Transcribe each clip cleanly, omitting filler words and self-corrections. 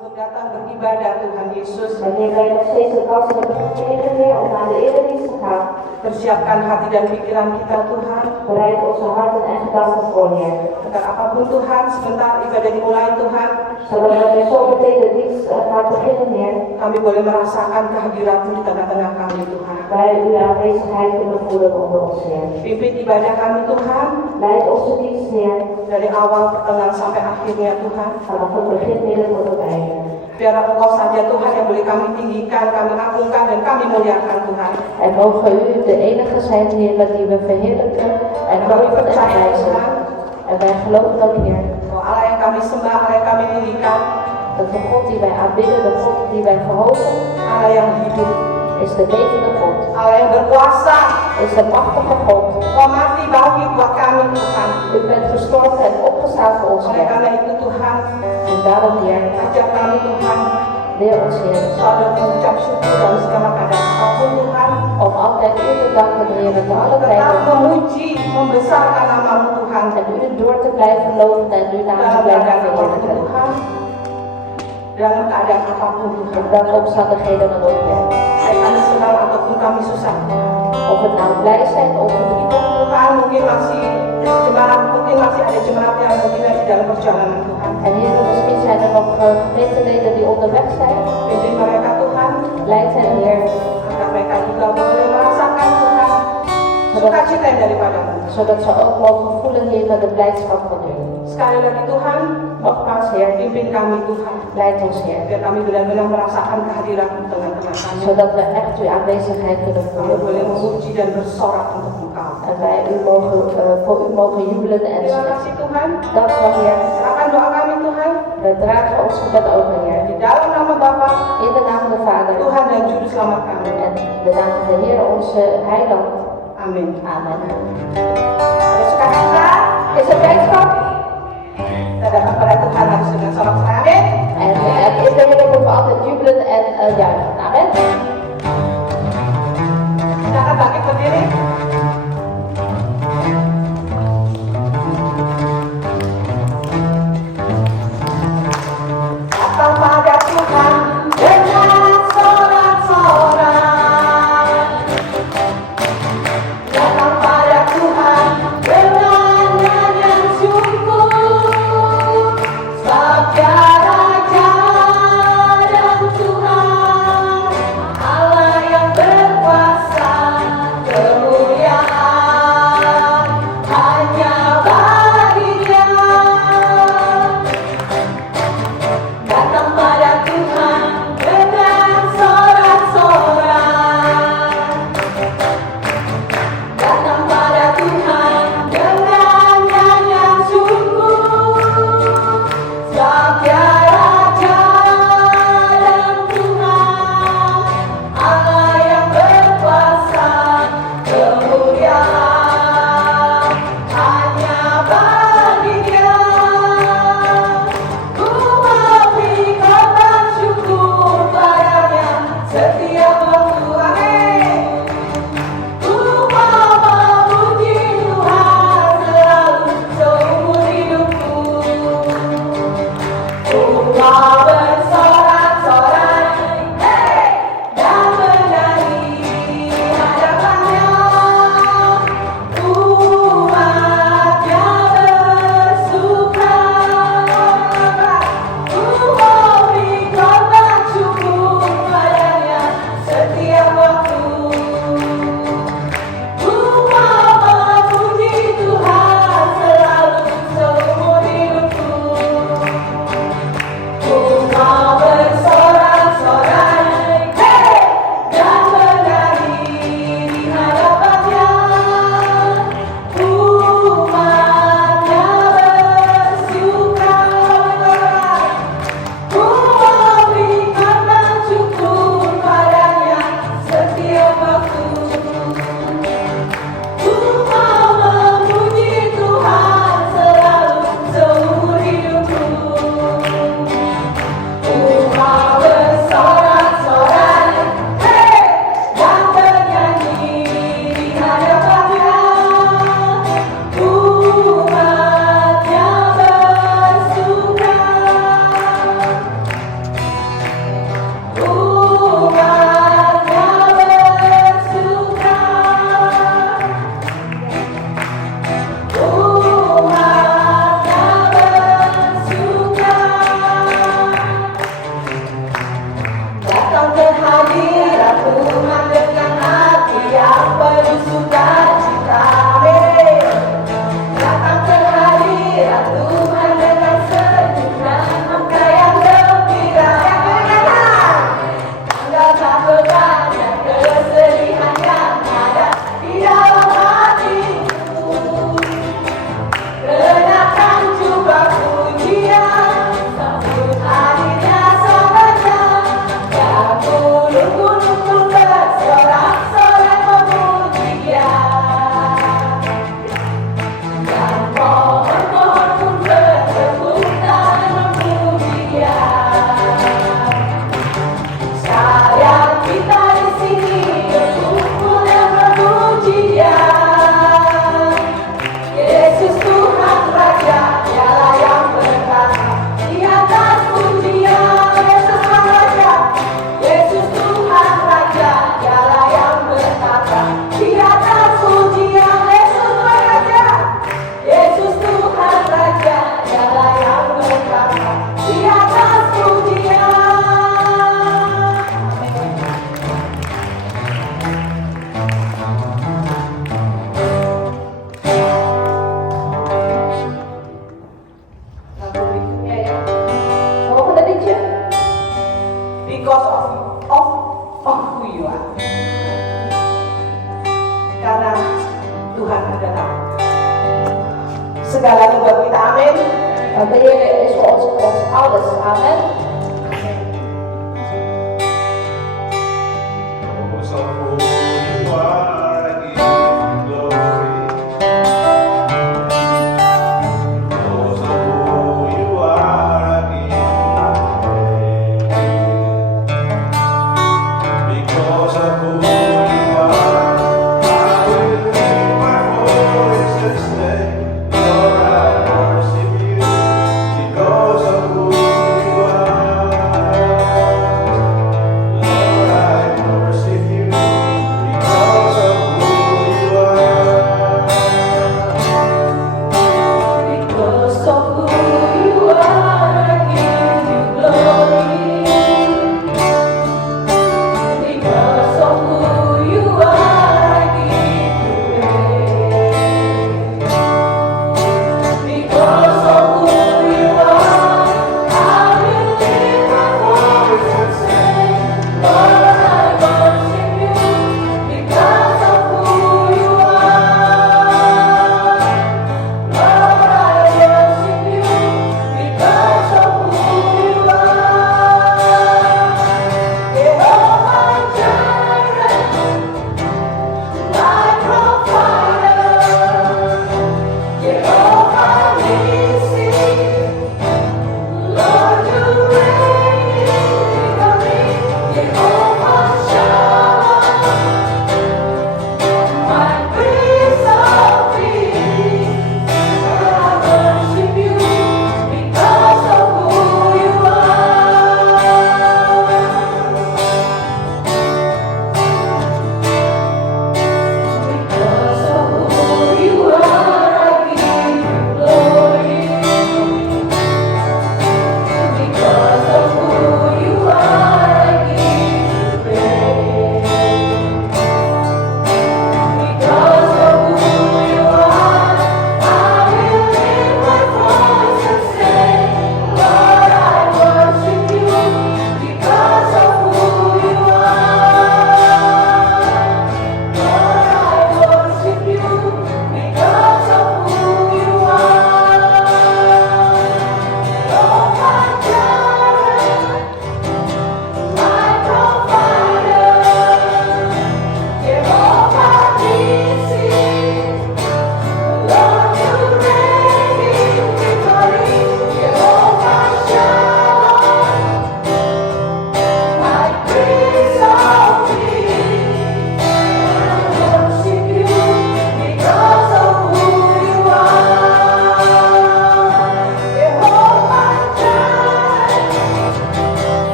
untuk datang beribadah Tuhan Yesus. Wanneer wij nog steeds de kans hebben gekregen, Heer, om naar de eredienst te gaan. Persiapkan hati dan pikiran kita Tuhan. Bereid onze harten en gedachten voor, Heer. Agar apapun Tuhan, sebentar ibadah dimulai Tuhan. Zodat wanneer zo meteen de dienst gaat beginnen, Heer, Kami boleh merasakan kehadirat-Mu di tengah-tengah kami Tuhan. wij uw aanwezigheid kunnen voelen onder ons, Heer. Pimpin ibadah kami Tuhan. Leid onze dienst, Heer, Dari awal pertengahan sampai akhirnya Tuhan. vanaf het begin, midden tot het einde. Biar Engkau saja Tuhan yang boleh kami tinggikan, kami agungkan dan kami muliakan Tuhan. En mogen u de enige zijn, Heer, die we verheerlijken en Kami hopen en percaya prijzen. Tuhan, En wij geloven ook, Heer, bahwa Allah yang kami sembah, Allah yang kami tinggikan, dat de God die wij aanbidden, de God die wij verhogen, Allah yang hidup, is de levende God, Allah yang berkuasa. is de machtige God. Kau mati bangkit buat kami Tuhan. U bent gestorven en opgestaan voor ons, Oleh Heer. karena itu Tuhan, En daarom, Heer, ajak kami Tuhan leer ons, Heer, selalu mengucap syukur dalam segala keadaan apapun Tuhan. om altijd u te danken, Heer, met alle Tetap tijden. memuji, membesarkan nama-Mu Tuhan. En u door te blijven loven en uw naam te Dalam blijven keadaan apapun verheerlijken. Tuhan. Dalam keadaan apapun Tuhan. In welke omstandigheden dan ook, Heer. Baik kami senang ataupun kami susah. Of het nou blij zijn of verdrietig. Tuhan mungkin masih ada jemaat yang mungkin di dalam perjalanan Tuhan. En Heer, misschien zijn er nog gemeenteleden die onderweg zijn. Pimpin mereka Tuhan, Leid hen, Heer, agar mereka juga boleh merasakan Tuhan sukacita yang daripada-Mu. zodat ze ook mogen voelen, Heer, met de blijdschap van u. Sekali lagi Tuhan, Nogmaals, Heer, pimpin kami Tuhan, leid ons, Heer, biar kami benar-benar merasakan kehadiran-Mu tengah-tengah kami. zodat we echt uw aanwezigheid kunnen Kami voelen. boleh memuji dan bersorak untuk Engkau. En wij voor u mogen jubelen en Terima zingen. kasih Tuhan. Dank wel, Heer. Serahkan doa kami Tuhan. We dragen ons gebed over, Heer. Di dalam nama Bapa, In de naam van de Vader Tuhan dan Juru Selamat kami. en de naam van de Heer, onze Heiland. Amin. Amen. Ada sukacita, Is er blijdschap? kita datang pada Tuhan harus dengan sorak-sorai. Amin. En in de Heer moeten we altijd jubelen en juichen. Amen. Kita akan bangkit berdiri. Datang pada Tuhan dengan sorak-sorai. Datang pada Tuhan dengan nyanyian syukur. Sabda Raja dan Tuhan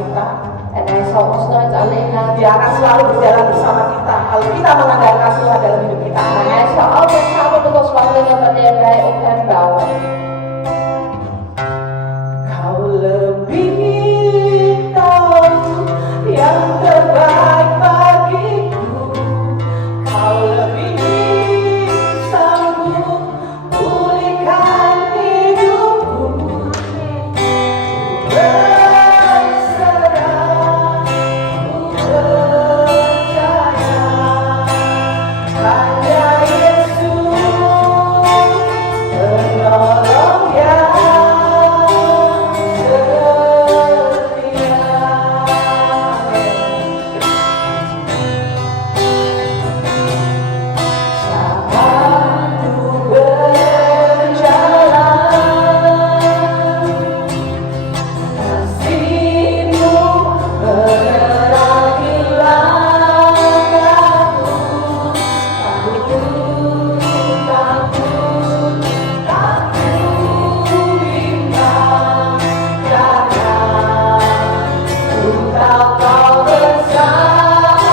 kita. En hij zal ons nooit alleen laten. Dia akan selalu berjalan bersama kita kalau kita mengandalkan Tuhan dalam hidup kita. Maar hij zal altijd samen met ons wandelen wanneer wij op hem bouwen. Kau lebih tahu yang terbaik bagiku. Kau lebih sanggup pulihkan hidupku. Berserah, ku percaya hanya Yesus penolong yang setia. Saat ku berjalan, kasih-Mu menerangi langkahku. Takut, tak ku bimbang, karena ku tahu Kau bersamaku.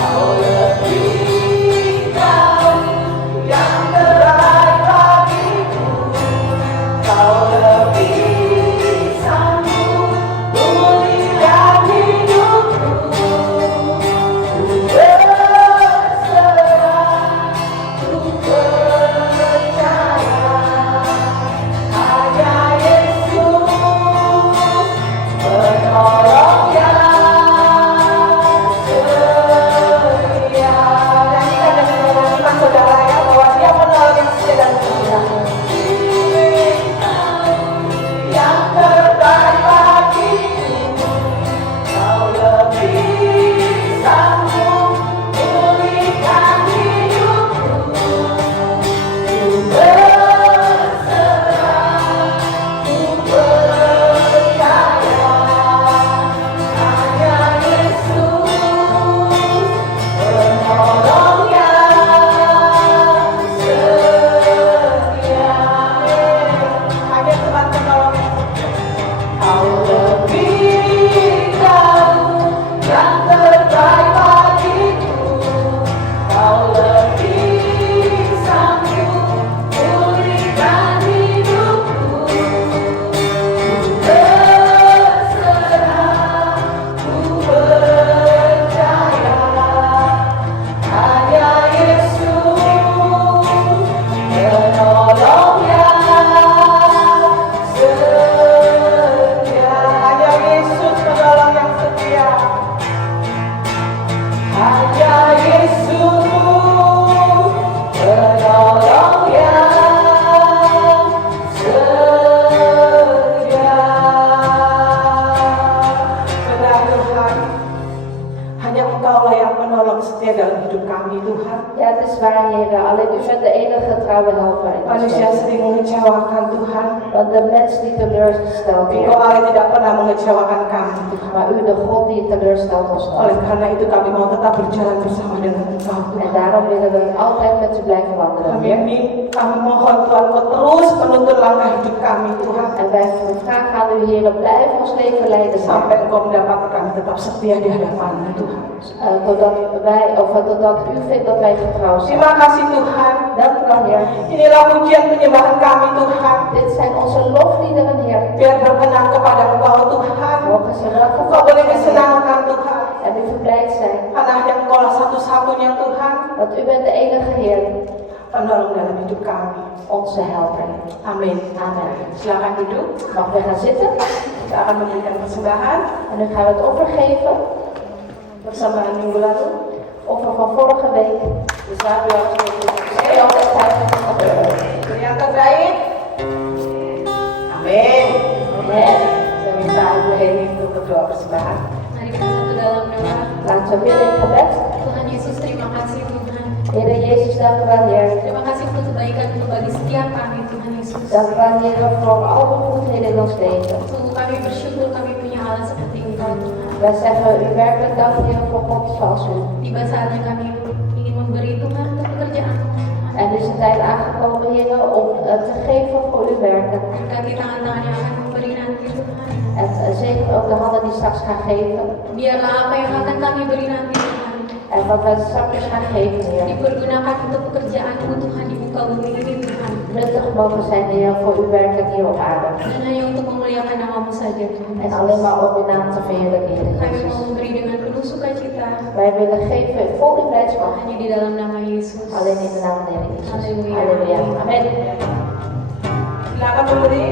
Kau lebih tahu yang terbaik bagiku. Kau lebih sanggup pulihkan hidupku. Ku berserah, ku percaya hanya Yesus penolong yang setia. Nyanyikan dengan iman saudara ya, bahwa Dia penolong yang setia dan setia. Yang terbaik bagiku. Kau lebih sanggup pulihkan hidupku. Ku berserah, ku percaya hanya Yesus penolong yang setia. Hanya Tuhan penolong yang setia. Kau lebih tahu yang terbaik bagiku. Kau lebih sanggup pulihkan hidupku. Ku berserah, ku percaya hanya Yesus penolong yang setia. Hanya Yesus penolong yang setia. Hanya Yesus penolong yang setia. Benar Tuhan, hanya Engkaulah yang penolong setia dalam hidup kami Tuhan. Ja, het is waar, Heer. Alleen u bent de enige trouwe helper in ons Manusia leven. sering mengecewakan Tuhan. Want de mens die teleurstelt, Heer. Engkau Allah tidak pernah mengecewakan kami Tuhan. Maar u, de God die teleurstelt ons Oleh nooit. karena itu kami mau tetap berjalan bersama dengan Engkau En Tuhan. daarom willen we altijd met u blijven wandelen, Kami Heer. kami mohon Tuhan Kau terus menuntun langkah hidup kami Tuhan. En wij vragen aan u, Heer, blijf ons leven leiden, Heer. Sampai Engkau mendapatkan kami tetap setia di hadapan-Mu Tuhan. Totdat u vindt dat wij getrouw zijn. Terima kasih Tuhan. Dank u wel, Heer. Inilah pujian penyembahan kami Tuhan. Dit zijn onze lofliederen, Heer. Biar berkenan kepada Engkau Tuhan. Mogen ze Engkau welgevallen boleh zijn, Heer. disenangkan Tuhan. En u verblijd zijn. Karena hanya Engkaulah satu-satunya Tuhan. Want u bent de enige Heer. Penolong dalam hidup kami. Onze helper. Amin. Amen. Silakan duduk. Mag we gaan zitten? Kita akan memberikan persembahan. En nu gaan we het offer geven. Persembahan minggu lalu. Offer van vorige week. Bisa 250. 250. Yang terbaik. Amin. Amen. Saya minta Ibu Heni untuk berdoa persembahan. Mari kita satu dalam doa. Laten we bidden in gebed. Tuhan Yesus, terima kasih Tuhan. Heer Jezus, dank u wel, Heer. Terima kasih untuk kebaikan-Mu bagi setiap kami Tuhan Yesus. Dank u wel, Heer, voor al de goedheden in ons leven. Sungguh kami bersyukur kami punya Allah seperti Engkau Tuhan. Wij zeggen u werkelijk dank, Heer, voor God zoals u. Tiba saatnya kami ingin memberi Tuhan untuk pekerjaan Tuhan. En is de tijd aangekomen, Heer, om te geven voor uw werken. Kaki tangan-tangan yang akan memberi nanti ook de handen die straks gaan geven. Biarlah apa yang akan kami beri nanti Tuhan En wat wij straks gaan geven, Heer. dipergunakan untuk pekerjaanmu Tuhan di muka bumi ini Tuhan. Nuttig mogen zijn, Heer, voor uw werk hier op aarde. Dan hanya untuk memuliakan namamu saja Tuhan. En alleen maar om uw naam te verheerlijken, Heer Kami Jezus. mau memberi dengan penuh sukacita Wij willen geven vol in blijdschap. hanya di dalam nama Yesus. Alleen in de naam van de Heer Jezus. Halleluja. Halleluja. Amen. Silakan memberi.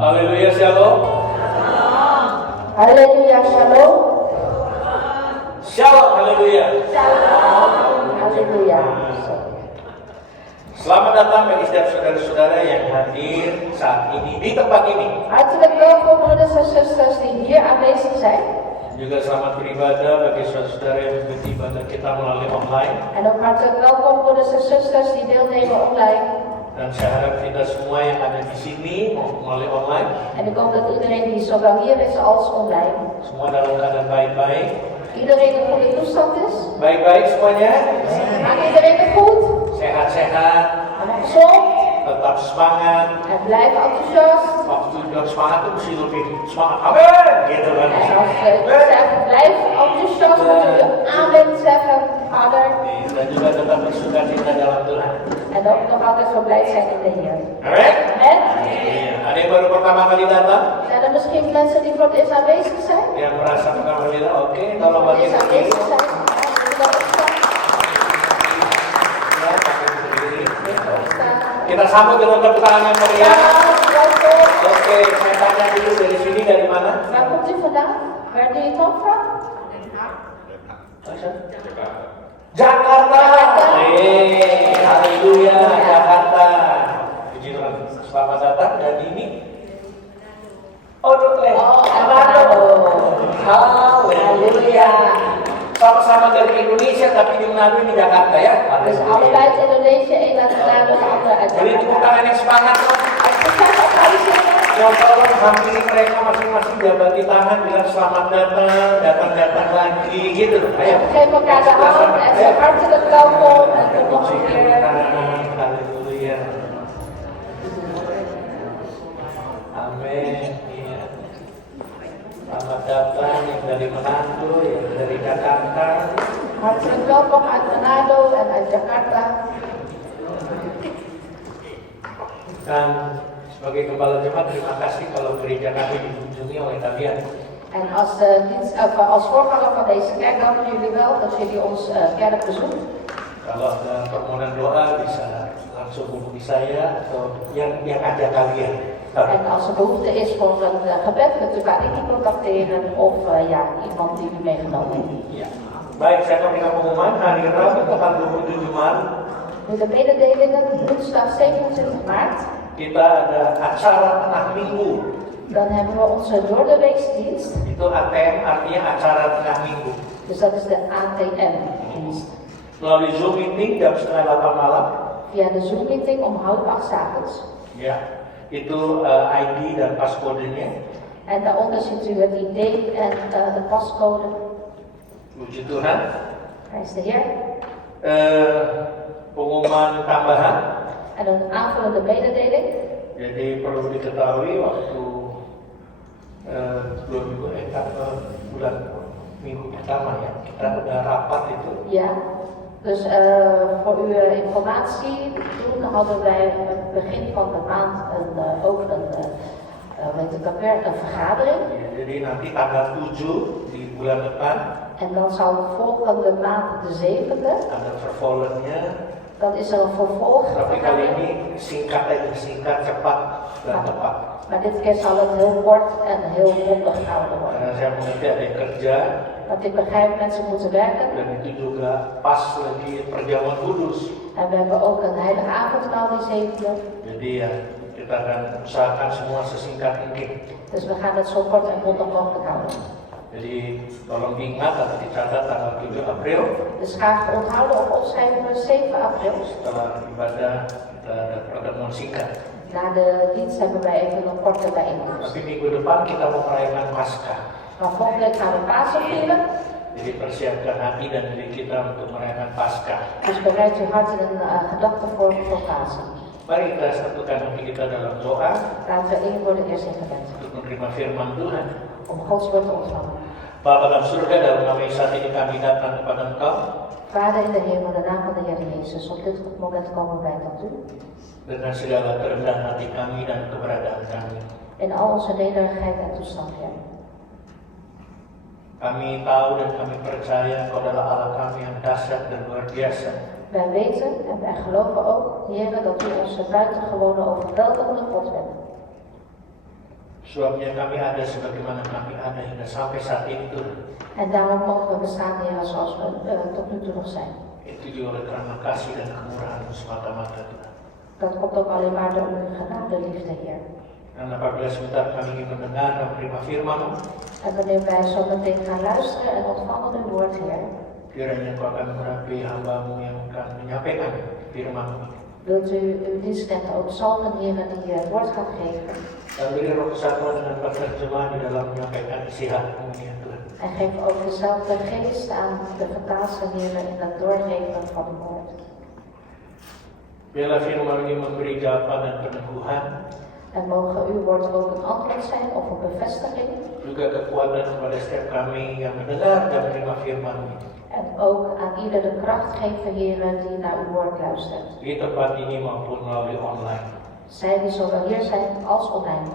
Haleluya, shalom. Halleluja, shalom. Shalom, haleluya. Halleluja. Selamat datang bagi setiap saudara-saudara yang hadir saat ini di tempat ini. Hartelijk welkom broeders en zusters die hier aanwezig zijn. Juga selamat beribadah bagi saudara yang mengikuti ibadah kita melalui online. En ook hartelijk welkom broeders en zusters die deelnemen online. Dan saya harap kita semua yang ada di sini maupun melalui online, En ik hoop dat iedereen die zowel hier is als online, semua dalam keadaan baik-baik. iedereen in goede toestand is. Baik-baik semuanya, Gaat iedereen het goed? sehat-sehat, Allemaal gezond? tetap semangat. En blijf enthousiast. Waktu bilang semangat tuh mesti lebih semangat. Amin, gitu kan. En als je zegt blijf enthousiast, moet je amen zeggen, Vader. Dan juga tetap bersuka cita dalam Tuhan. En ook nog altijd zo blij zijn in de Heer. Amin. Amen. Iya. Ada yang baru pertama kali datang? Zijn er misschien mensen die voor het eerst aanwezig zijn? Yang merasa pertama kali datang? Oke, tolong Voor het bagi eerst berdiri. aanwezig zijn? Ja, jullie dat opstaan? Ya, bagi berdiri. Opstaan. Kita sambut dengan tepuk tangan yang meriah. Ja, welkom. Oke, saya tanya dulu dari sini dari mana? Waar komt u vandaan? Waar doe je come from? Jakarta. Haleluya, Jakarta. Puji Tuhan. Selamat datang dan ini. Oh, Manado. Haleluya. Sama-sama dari Indonesia tapi di Manado ini Jakarta ya. Dus allebei uit Indonesië, één uit Manado, de ander uit Jadi tepuk Jakarta. tangan yang semangat. Succes applauseren. Yang tolong hampiri mereka masing-masing jabati tangan bilang selamat datang lagi gitu. Ayo. Geef elkaar de hand en zeg hartelijk welkom en tot nog een keer. Haleluya. Amin. Iya. Selamat datang yang dari Manado, yang dari Jakarta. Hartelijk welkom uit Manado en uit Jakarta. Dan sebagai kepala jemaat terima kasih kalau gereja kami dikunjungi oleh kalian. En als voorganger van deze kerk danken jullie wel dat jullie ons kerk bezoeken. Kalau ada permohonan doa bisa langsung hubungi saya atau yang ada kalian. En als er behoefte is voor een gebed, kunt u elkaar niet contacteren of iemand die u meegenomen heeft. Ya. Baik, saya memberikan pengumuman hari Rabu tanggal 27 Maret Nu de mededelingen, woensdag 27 maart, kita ada acara tengah minggu. dan hebben we onze doordeweeksdienst. Itu ATM artinya acara tengah minggu. Dus dat is de ATM-dienst. Melalui Zoom meeting jam 7:30 malam. Via de Zoom-meeting om 7:30 's avonds. Ya, itu ID dan paskodenya. En daaronder ziet u het ID en de pascode. Puji Tuhan. Prijs de Heer. Pengumuman tambahan. En een aanvullende mededeling. Jadi perlu diketahui waktu 2 minggu pertama ya kita udah rapat itu. Ja, dus voor uw informatie, toen hadden wij het begin van de maand een vergadering. Ya, jadi nanti tanggal 7 di bulan depan En dan zal de volgende maand de 7e, ada vervolgnya. dan is er een vervolg. Tapi kali ini singkat aja, singkat, cepat dan tepat. Maar dit keer zal het heel kort en heel mondig gehouden worden. Karena saya mengerti ada yang kerja Want ik begrijp mensen moeten werken. dan itu juga pas lagi perjamuan kudus. En we hebben ook een heilige avondmaal die 7e. Jadi ya kita akan usahakan semua sesingkat mungkin. Dus we gaan het zo kort en mondig mogelijk houden. Jadi tolong diingat atau dicatat tanggal 7 April Dus graag onthouden of opschrijven 7 april. setelah ibadah kita ada pertemuan singkat. Na de dienst hebben wij even een korte bijeenkomst. Tapi minggu depan kita mau merayakan Paskah. Maar volgende week gaan we Pasen vieren. Jadi persiapkan hati dan diri kita untuk merayakan Paskah. Dus bereid uw hart en gedachten voor Pasen. Mari kita satukan hati kita dalam doa Laten we één worden eerst in gebed. untuk menerima firman Tuhan. Om Gods woord te ontvangen. Bapa dalam surga, dalam nama Yesus saat ini kami datang kepada Engkau Vader in de hemel, in de naam van de Heer Jezus, op dit moment komen wij tot u. dengan segala kerendahan hati kami dan keberadaan kami. In al onze nederigheid en toestand, Heer. Kami tahu dan kami percaya Engkau adalah Allah kami yang dahsyat dan luar biasa. Wij weten en wij geloven ook, Heer, dat u onze buitengewone overweldigende God bent. Sebabnya kami ada sebagaimana kami ada hingga sampai saat ini Tuhan. En daarom mogen we bestaan, Heer, zoals we tot nu toe nog zijn. Itu juga oleh karena kasih dan kemurahan semata-mata Tuhan. Dat komt ook alleen maar door uw genade, liefde, Heer. Dan apabila sebentar kami ingin mendengar dan menerima firman-Mu, En wanneer wij zo meteen gaan luisteren en ontvangen uw woord, Heer, kiranya Engkau akan merapi hamba-Mu yang akan menyampaikan firman-Mu. wilt u uw dienstknecht ook zalven, Heer, die het woord gaat geven. Dan beri roh kesatuan dengan penerjemahan di dalam menyampaikan isi hati-Mu ya Tuhan. En geef ook dezelfde geest aan de vertaler, Heer, in het doorgeven van het woord. Biarlah firman ini memberi jawaban dan peneguhan, En mogen uw woord ook een antwoord zijn of een bevestiging. juga kekuatan kepada setiap kami yang mendengar dan menerima firman-Mu. En ook aan ieder de kracht geven, Heer, die naar uw woord luistert. Di tempat ini maupun melalui online. Zij die zowel hier zijn als online.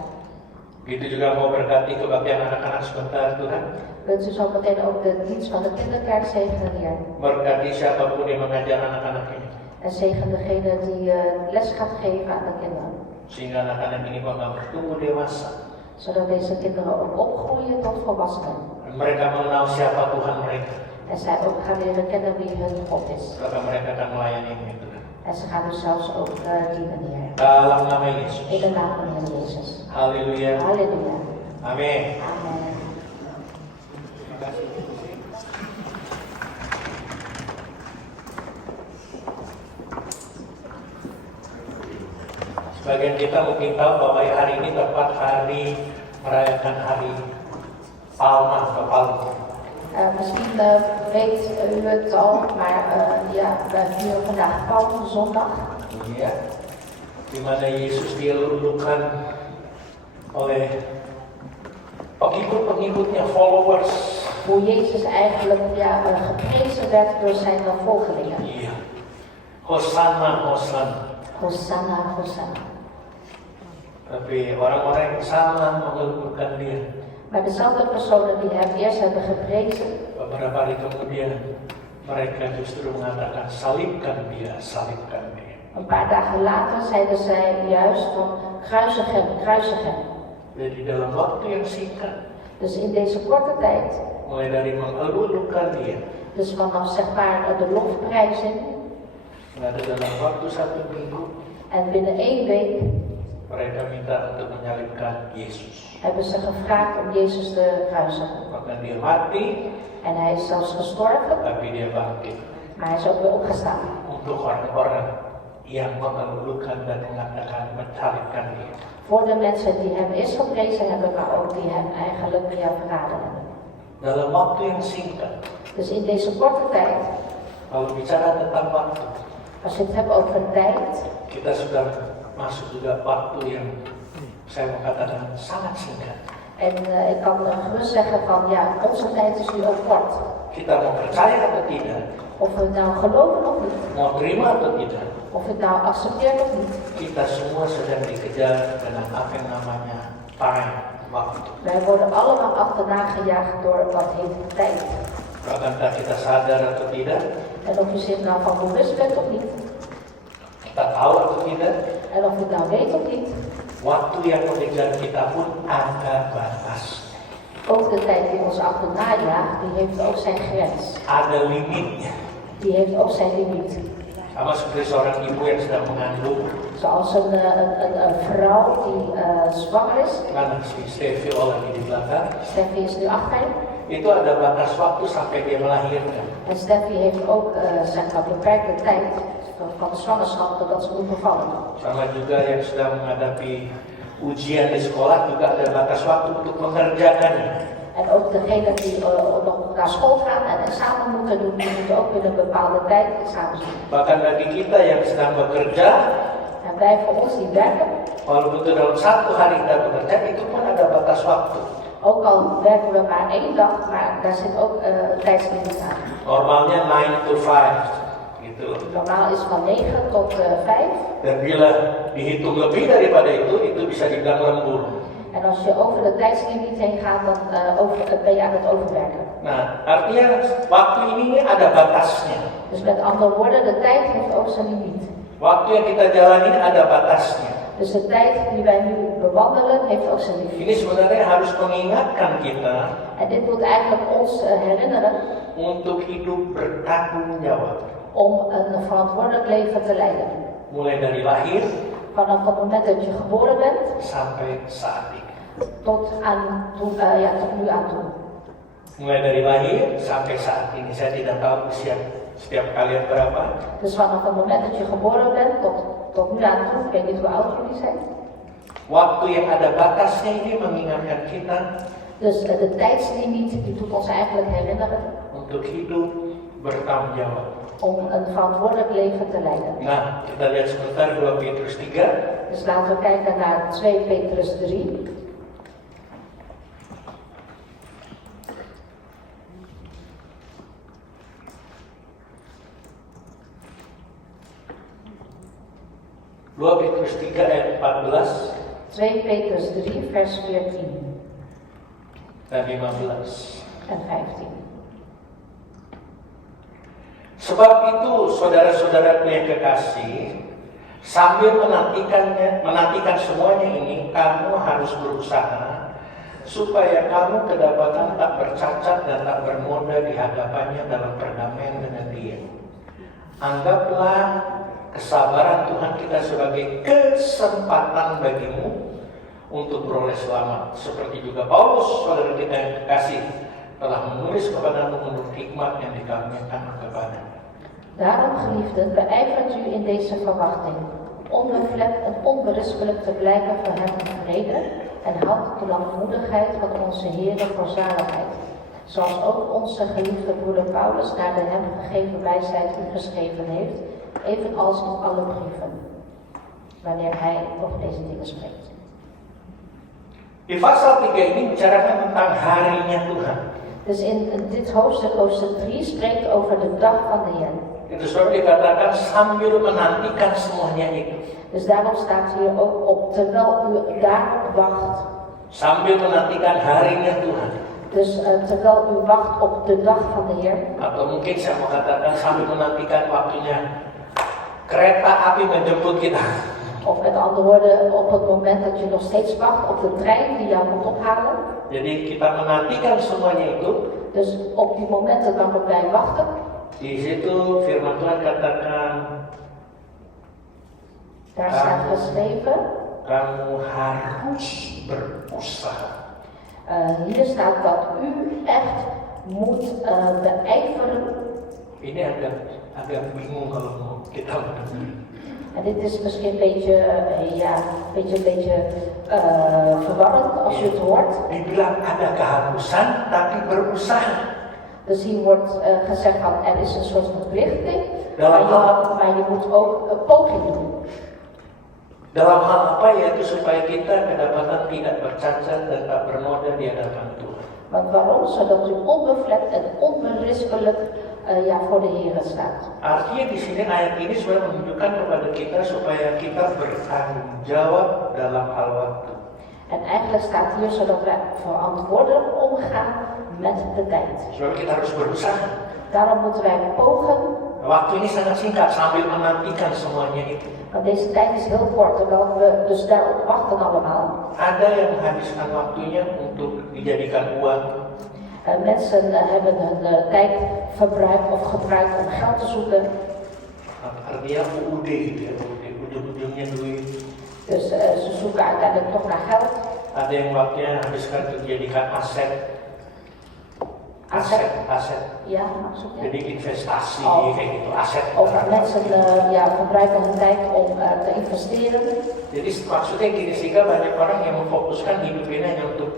Begitu juga mau berkati kebaktian anak-anak sebentar Tuhan. Wilt u zo meteen ook de dienst van de kinderkerk zegenen, Heer. Berkati siapapun yang mengajar anak-anak ini. En zegen degene die les gaat geven aan de kinderen. Sehingga anak-anak ini bangga bertumbuh dewasa. Zodat deze kinderen ook opgroeien tot volwassenen. Dan mereka mengenal siapa Tuhan mereka. En zij ook gaan leren kennen wie hun God is. Maka mereka akan melayani-Mu Tuhan. En ze gaan dus zelfs ook dienen, Heer. Dalam nama Yesus. In de naam van Heer Jezus. Haleluya. Halleluja. Amin. Amen. Terima kasih. Sebagian kita mungkin tahu bahwa hari ini tepat hari merayakan hari Palma atau Palma. Misschien weet u het al, maar ja, wij vieren vandaag Palmzondag. Iya, di mana Yesus dilulukan oleh pengikut-pengikutnya, followers. Hoe Jezus eigenlijk geprezen werd door zijn volgelingen. Iya, Hosanna, Hosanna. Hosanna, Hosanna. Tapi orang-orang yang salah mengeluhkan dia. Maar dezelfde personen die hem eerst hebben geprezen, Beberapa hari kemudian mereka justru mengatakan salibkan dia, salibkan dia. een paar dagen later zeiden zij juist van kruisig hem, kruisig hem. Jadi dalam waktu yang singkat, Dus in deze korte tijd, mulai dari mengeluhkan dia, dus vanaf zeg maar de lofprijzing ada dalam waktu 1 minggu, en binnen 1 week mereka minta untuk menyalibkan Yesus. hebben ze gevraagd om Jezus te kruisigen. Maka dia mati, En hij is zelfs gestorven, tapi dia bangkit. maar hij is ook weer opgestaan. Untuk orang-orang yang mengeluhkan dan mengatakan mencalibkan dia. Voor de mensen die hem eerst geprezen hebben, maar ook die hem eigenlijk verraden hebben. Dalam waktu yang singkat, Dus in deze korte tijd, kalau bicara tentang waktu, als je het hebt over tijd, kita sudah masuk juga waktu yang saya mau katakan sangat singkat. en ik kan gerust zeggen van ja, onze tijd is nu ook kort. Kita mau percaya atau tidak, Of we het nou geloven of niet, mau terima atau tidak, of we het nou accepteert of niet, kita semua sedang dikejar dengan apa yang namanya time, waktu. wij worden allemaal achterna gejaagd door wat heet tijd. Bahkan kita sadar atau tidak, En of je zich nou van bewust bent of niet, kita tahu atau tidak, en of je het nou weet of niet, waktu yang mengejar kita pun ada batas, ook de tijd die ons achterna jaagt, die heeft ook zijn grens. ada limitnya. Die heeft ook zijn limiet. Sama seperti seorang ibu yang sedang mengandung, Zoals een vrouw die zwanger is, mana si Stevie lagi di belakang, Steffi is nu 8, itu ada batas waktu sampai dia melahirkan. en Steffi heeft ook zeg maar beperkte tijd van de zwangerschap totdat ze moet bevallen. Sama juga yang sedang menghadapi ujian di sekolah juga ada batas waktu untuk mengerjakannya. En ook degenen die nog naar school gaan en examen moeten doen, die moeten ook binnen een bepaalde tijd examens doen. Bahkan bagi kita yang sedang bekerja, En wij voor ons die werken, walaupun itu dalam 1 hari kita bekerja, itu pun ada batas waktu. ook al werken we maar 1 dag, maar daar zit ook een tijdslimiet aan. Normalnya 9 to 5, gitu. Normaal is van 9 tot 5. Dan bila dihitung lebih daripada itu bisa dibilang lembur. En als je over de tijdslimiet heen gaat, dan ben je aan het overwerken. Nah, artinya waktu ini ada batasnya. Dus met andere woorden, de tijd heeft ook zijn limiet. Waktu yang kita jalani ada batasnya. Dus de tijd die wij nu bewandelen, heeft ook zijn limiet. Ini sebenarnya harus mengingatkan kita En dit moet eigenlijk ons herinneren untuk hidup bertanggung jawab. om een verantwoordelijk leven te leiden. Mulai dari lahir, vanaf het moment dat je geboren bent sampai saat ini. tot nu aan toe. Mulai dari lahir sampai saat ini, saya tidak tahu usia setiap kalian berapa. Dus vanaf het moment dat je geboren bent tot nu aan toe, ik weet niet hoe oud jullie zijn. Waktu yang ada batasnya ini mengingatkan kita Dus de tijdslimiet die doet ons eigenlijk herinneren untuk hidup bertanggung jawab. om een verantwoordelijk leven te leiden. Nah, kita lihat sebentar 2 Petrus 3. Dus laten we kijken naar 2 Petrus 3. Petrus 3 ayat 14 2 Petrus 3 vers 14 dan 15. en 15. Sebab itu, saudara-saudaraku yang kekasih, sambil menantikan semuanya ini, kamu harus berusaha supaya kamu kedapatan tak bercacat dan tak bernoda di hadapannya dalam perdamaian dengan Dia. Anggaplah kesabaran Tuhan kita sebagai kesempatan bagimu untuk beroleh selamat. Seperti juga Paulus, saudara kita yang kekasih, telah menulis kepadamu menurut hikmat yang dikaruniakan kepada. Daarom, geliefden, beijvert u in deze verwachting, onbevlekt en onberispelijk te blijken voor hem in vrede, en houdt de langmoedigheid van onze Heere voor zaligheid. Zoals ook onze geliefde broeder Paulus naar de hem gegeven wijsheid u geschreven heeft, evenals in alle brieven, wanneer hij over deze dingen spreekt. Di pasal 3 ini bicarakan tentang harinya Tuhan. Dus in dit hoofdstuk, hoofdstuk 3, spreekt over de dag van de Heer. Itu sebab dikatakan sambil menantikan semuanya itu. Dus daarom staat hier ook op, terwijl u daarop wacht. Sambil menantikan harinya Tuhan. Dus terwijl u wacht op de dag van de Heer. Atau mungkin saya mau katakan sambil menantikan waktunya kereta api menjemput kita. Of met andere woorden, op het moment dat je nog steeds wacht op de trein die jou moet ophalen. Jadi kita menantikan semuanya itu. Dus op die momenten waarop wij wachten. Di situ firman Tuhan katakan, Daar staat geschreven. Kamu harus berusaha. Hier staat dat u echt moet beijveren. Ini agak bingung kalau mau kita mendengar. En dit is misschien een beetje verwarrend als u het hoort. Dibilang ada keharusan tapi berusaha. Dus hier wordt gezegd van er is een soort verplichting, Dalam maar je moet ook een poging doen. Dalam hal apa, yaitu supaya kita kedapatan tidak bercacat dan tak bernoda di hadapan Tuhan. Want waarom? Zodat u onbevlekt en onberispelijk voor de Heer staat. Artinya di sini ayat ini sudah menunjukkan kepada kita supaya kita bertanggung jawab dalam hal waktu. En eigenlijk staat hier zodat wij verantwoordelijk omgaan met de tijd. Sebab kita harus berusaha. Daarom moeten wij pogen. Waktu ini sangat singkat sambil menantikan semuanya itu. Want deze tijd is heel kort, terwijl we dus daarop wachten allemaal. Ada yang menghabiskan waktunya untuk dijadikan uang. Mensen hebben hun tijd gebruikt om geld te zoeken. Artinya UUD gitu ya, ujung-ujungnya duit. Dus ze zoeken uiteindelijk toch naar geld. Ada yang waktunya habiskan untuk dijadikan aset. Aset. Ja, maksudnya. Jadi investasi kayak gitu, aset. Of mensen gebruiken hun tijd om te investeren. Jadi maksudnya gini, sehingga banyak orang yang memfokuskan hidup ini hanya untuk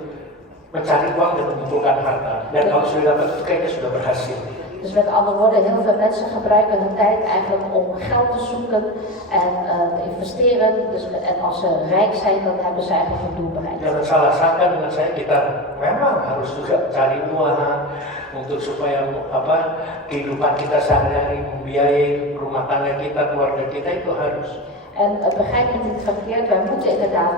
mencari uang dan mengumpulkan harta. Dan kalau sudah dapat itu kayaknya sudah berhasil. Dus met andere woorden, heel veel mensen gebruiken hun tijd eigenlijk om geld te zoeken en te investeren. En als ze rijk zijn, dan hebben ze eigenlijk een doel bereikt. Jangan salah sangka dengan saya, kita memang harus juga cari uang untuk supaya kehidupan kita sehari-hari, membiayai rumah tangga kita, keluarga kita itu harus. En begrijp me niet verkeerd, wij moeten inderdaad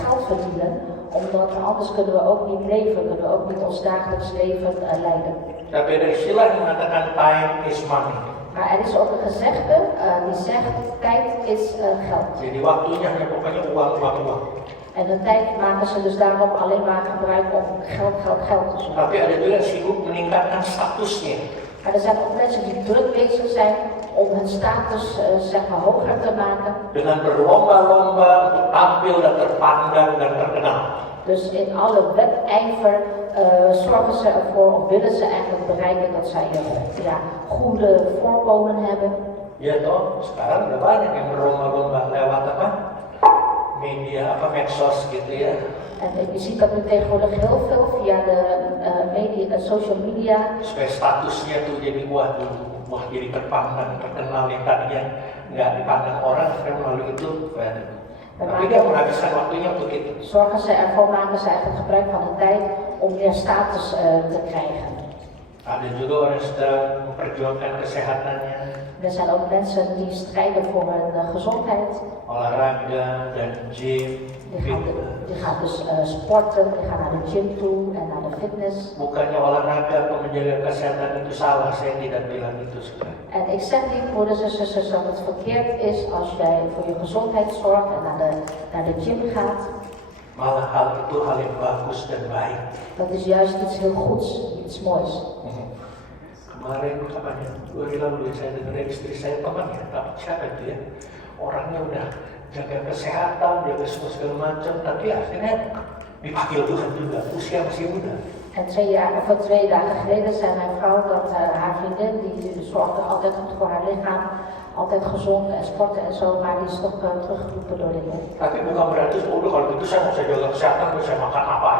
geld verdienen, omdat anders kunnen we ook niet leven, kunnen we ook niet ons dagelijks leven leiden. Tapi ada istilah yang mengatakan time is money. Maar er is ook een gezegde die zegt, tijd is geld. Jadi waktunya hanya pokoknya uang. En hun tijd maken ze dus daarom alleen maar gebruik om geld te zoeken. Tapi ada juga yang sibuk meningkatkan statusnya. Maar er zijn ook mensen die druk bezig zijn om hun status zeg maar hoger te maken. Dengan berlomba-lomba untuk tampil dan terpandang dan terkenal. Dus in alle wedijver zorgen ze ervoor, of willen ze eigenlijk bereiken dat zij goede voorkomen hebben. Ya toh, sekarang udah banyak yang berlomba-lomba lewat apa? Media, medsos gitu ya. En je ziet dat nu tegenwoordig heel veel via de media, social media. Supaya statusnya tuh jadi wah jadi terpandang, terkenal yang tadinya nggak dipandang orang, sekarang melalui itu. Tapi dia menghabiskan waktunya untuk itu. Zorgen ze ervoor, maken ze eigenlijk gebruik van de tijd om meer status te krijgen. Ada juga orang yang sedang memperjuangkan kesehatannya. Er zijn ook mensen die strijden voor hun gezondheid. Olahraga dan gym. Die gaan dus sporten, die gaan naar de gym toe en naar de fitness. Bukannya olahraga atau menjaga kesehatan itu salah, saya tidak bilang itu sebenarnya. En ik zeg niet, broeders en zusters, dat het verkeerd is als jij voor je gezondheid zorgt en naar de gym gaat. Malah hal itu hal yang bagus dan baik. Dat is juist iets heel goeds, iets moois. Kemarin kapan ya? 2 hari lalu saya dengar dari istri saya teman ya, tapi siapa itu ya? Orangnya udah jaga kesehatan, jaga semua segala macam, tapi akhirnya dipanggil Tuhan juga, usia masih muda. En 2 dagen geleden zei mijn vrouw dat haar vriendin, die zorgde altijd goed voor haar lichaam, altijd gezond en sporten en zo, maar die is toch teruggeroepen door de Heer. Tapi bukan berarti, udah kalau gitu saya nggak usah jaga kesehatan, saya makan apa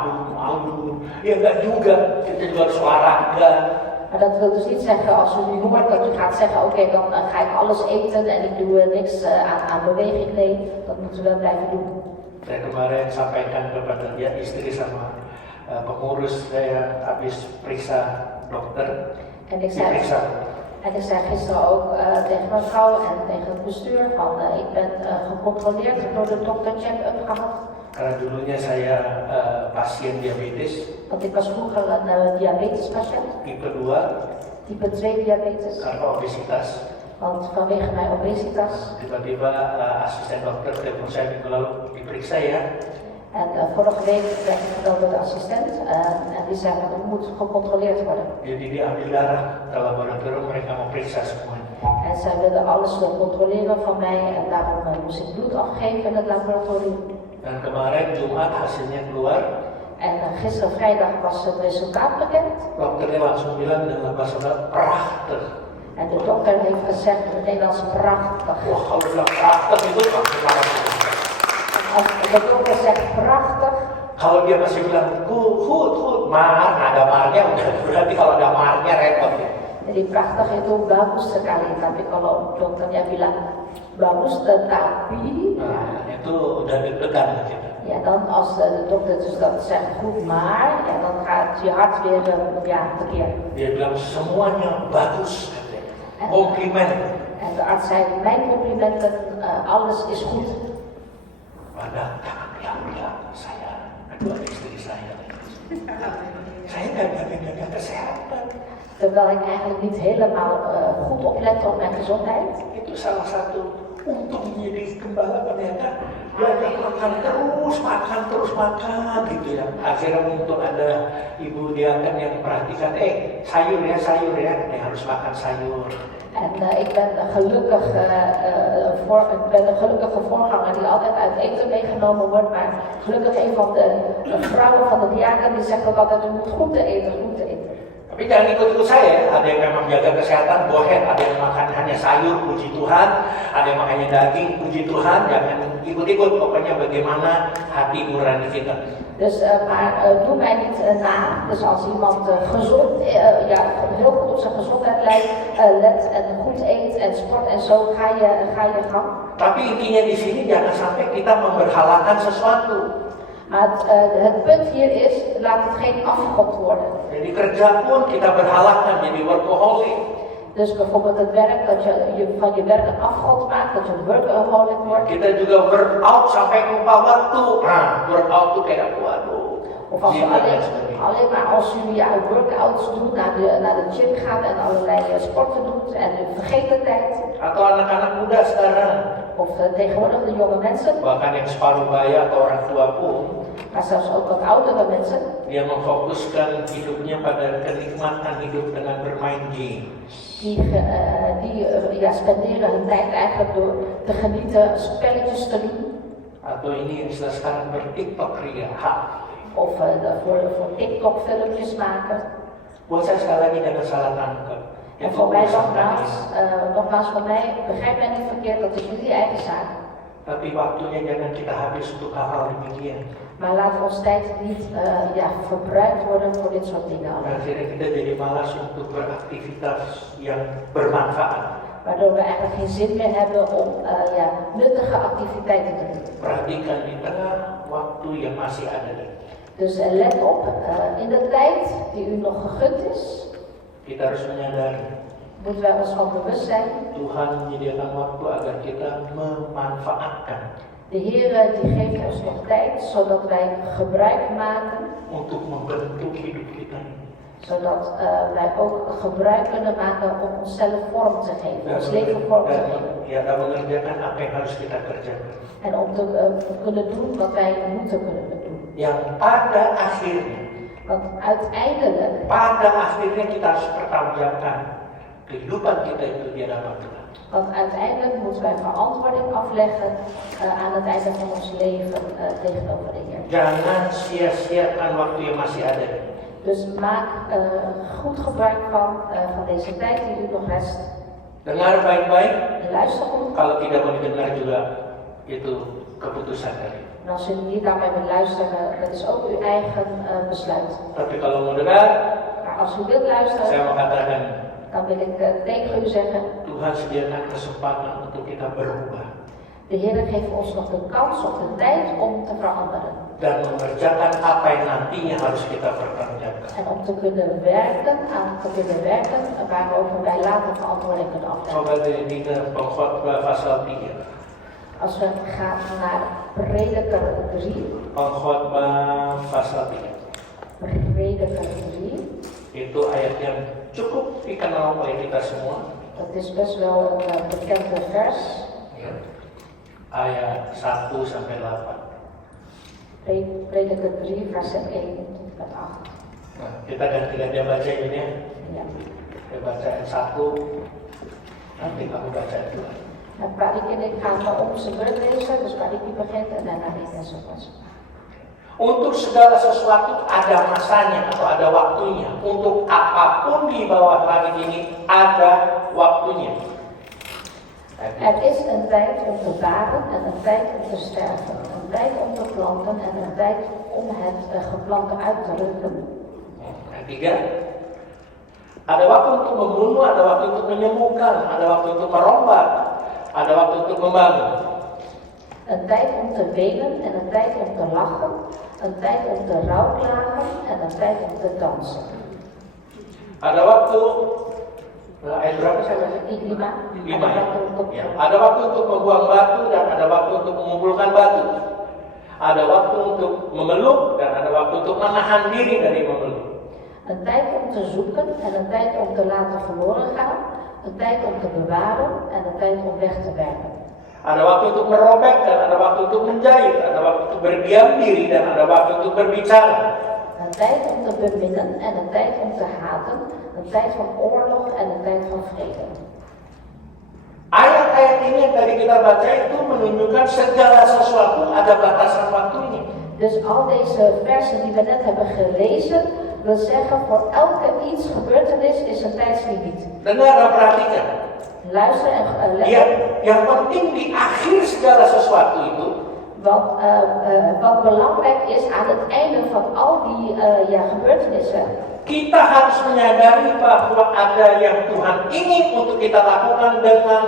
dulu. Ya enggak juga, kita juga harus olahraga. Maar dat wil dus niet zeggen als u nu hoort dat u gaat zeggen, oké, dan ga ik alles eten en ik doe niks aan beweging. Nee, dat moeten we wel blijven doen. Saya kemarin sampaikan kepada dia istri sama pengurus, saya habis periksa dokter. En ik zei gisteren ook tegen mijn vrouw en tegen het bestuur van ik ben gecontroleerd door de dokter check-up gehad. Karena dulunya saya pasien diabetes. Want ik was vroeger een diabetespatiënt. Type 2. Type 2 diabetes. Karena obesitas. Want vanwege mijn obesitas. Tiba-tiba asisten dokter telepon saya minggu lalu diperiksa ya. En vorige week ben ik gebeld door de assistent en die zei dat het moet gecontroleerd worden. Jadi dia ambil darah ke laboratorium, mereka mau periksa semuanya. En zij wilden alles controleren van mij en daarom moest ik bloed afgeven in het laboratorium. Dan kemarin Jumat hasilnya keluar. En gisteren vrijdag was het resultaat bekend. Dokternya langsung bilang dengan bahasa prachtig. En de dokter heeft gezegd in het Nederlands prachtig. Wah, kalau bilang prachtig itu Als de dokter zegt prachtig. Kalau dia masih bilang goed, maar ada marnya, berarti kalau ada marnya repot ya. Jadi prachtig itu bagus sekali, tapi kalau dokternya bilang bagus tetapi, itu udah deg-degan gitu. Ja, dan als de dokter dus dat zegt goed maar, ja, dan gaat je hart weer tekeer. Dia bilang semuanya bagus, komplimen. En de arts zei, mijn complimenten, alles is goed. Padahal dia bilang saya, kedua istri saya nggak jaga kesehatan. Terwijl ik eigenlijk niet helemaal goed oplet op mijn gezondheid. Itu salah satu untungnya di gembala pendeta. Belajar makan gitu ya. Akhirnya muncul ada ibu diaken yang perhatikan, sayur ya, harus makan sayur. En ik ben een gelukkige voorganger die altijd uit eten meegenomen wordt, maar gelukkig een van de vrouwen van de diaken die zegt ook altijd, u moet goed eten. Tapi jangan ikut-ikut saya, ada yang memang jaga kesehatan, bohen, ada yang makan hanya sayur, puji Tuhan, ada yang makannya daging, puji Tuhan, jangan ikut-ikut, pokoknya bagaimana hati nurani kita. Dus, maar doe mij niet na, dus als iemand gezond, heel goed op zijn gezondheid let en goed eet en sport en zo, ga je gang. Tapi intinya di sini jangan sampai kita memberhalakan sesuatu. Maar het punt hier is, laat het geen afgod worden. Jadi kerja pun kita berhalakan jadi workaholic. Dus bijvoorbeeld het werk, dat je van je werk een afgod maakt, dat je een workaholic wordt. Kita juga workout sampai lupa waktu. Nah, workout tuh kayak waduh. Of als Gym u dan lain sebagainya. alleen maar als u workouts doet, naar de gym gaat en allerlei sporten doet en u vergeet de tijd. Atau anak-anak muda sekarang, Of tegenwoordig de jonge mensen, bahkan yang separuh baya atau orang tua pun, maar zelfs ook wat oudere mensen. dia memfokuskan hidupnya pada kenikmatan hidup dengan bermain game. Die spenderen hun tijd eigenlijk door te genieten, spelletjes te doen. Atau ini yang istilah sekarang bertiktok ria. Of voor TikTok filmpjes maken. Buat saya sekali lagi jangan salah tangkap. En Itu voor mij urusan nogmaals, voor mij, begrijp mij niet verkeerd, dat is jullie eigen zaak. Tapi waktunya jangan kita habis untuk hal-hal demikian. Maar laat ons tijd niet verbruikt worden voor dit soort dingen allemaal. Akhirnya kita jadi malas untuk beraktivitas yang bermanfaat. Waardoor we eigenlijk geen zin meer hebben om nuttige activiteiten te doen. Perhatikan di tengah waktu yang masih ada. Dus let op, in de tijd die u nog gegund is, Kita harus menyadari moeten wij ons van bewust zijn. Tuhan menyediakan waktu agar kita memanfaatkan De Heer die geeft ons nog tijd, zodat wij gebruik maken, untuk membentuk hidup kita. zodat wij ook gebruik kunnen maken om onszelf vorm te geven, ons leven vorm te geven. Dan mengerjakan apa yang harus kita kerjakan. En om te kunnen doen wat wij moeten kunnen doen. Yang pada akhirnya Want uiteindelijk, kita harus pertanggungjawabkan kehidupan kita itu di hadapan Tuhan. moeten wij verantwoording afleggen aan het einde van ons leven tegenover de Heer. Jangan sia-siakan waktu yang masih ada. Dus maak goed gebruik van deze tijd die u nog rest. Dengar baik-baik. Luister goed. Kalau tidak mau didengar juga itu keputusan dari. En als u niet naar mij wilt luisteren, dat is ook uw eigen besluit. Tapi kalau mau dengar, Maar als u wilt luisteren, saya mau katakan dan wil ik tegen u zeggen, Tuhan sediakan kesempatan untuk kita berubah de Heer geeft ons nog de kans of de tijd om te veranderen. dan mengerjakan apa yang nantinya harus kita pertanggungjawabkan. En om te kunnen werken waarover wij later verantwoording kunnen afleggen. Coba di Pengkhotbah pasal 3. Als we gaan naar Prediker 3, Pengkhotbah pasal 3. Prediker 3, Itu ayat yang cukup dikenal oleh kita semua. dat is best wel een bekende vers. Ya. Ayat 1 sampai 8. Prediker 3, vers 1 tot met 8. Nah, kita ganti-ganti baca ini ya. Ja. Saya baca ayat 1, nanti kamu baca ayat 2. Het Parik en ik gaan om zijn beurt lezen, dus Parik begint en daarna ik enzovoorts. Untuk segala sesuatu ada masanya atau ada waktunya. Untuk apapun di bawah langit ini ada waktunya. Er is een tijd om te baren en een tijd om te sterven. Een tijd om te planten en een tijd om het geplante uit te rukken. Ketiga, ada waktu untuk membunuh, ada waktu untuk menyembuhkan, ada waktu untuk merombak, ada waktu untuk membangun. Een tijd om te wenen en een tijd om te lachen. Een tijd om te rouwklagen en een tijd om te dansen. Ada waktu, ayat berapa saya baca? 5. Lima Ada ya. waktu untuk Ya. Ada waktu untuk membuang batu dan ada waktu untuk mengumpulkan batu. Ada waktu untuk memeluk dan ada waktu untuk menahan diri dari memeluk. een tijd om te zoeken en een tijd om te laten verloren gaan. Een tijd om te bewaren en een tijd om weg te werken. Ada waktu untuk merobek dan ada waktu untuk menjahit. Ada waktu untuk berdiam diri dan ada waktu untuk berbicara. Een tijd om te beminnen en een tijd om te haten. Een tijd van oorlog en een tijd van vrede. Ayat-ayat ini yang tadi kita baca itu menunjukkan segala sesuatu ada batasan waktunya. Dus al deze versen die we net hebben gelezen, wil zeggen voor elke iets gebeurtenis is een tijdslimiet. Dengar dan perhatikan. Luister en let Ya, op. yang penting di akhir segala sesuatu itu Wat belangrijk is aan het einde van al die gebeurtenissen. kita harus menyadari bahwa ada yang Tuhan ingin untuk kita lakukan dengan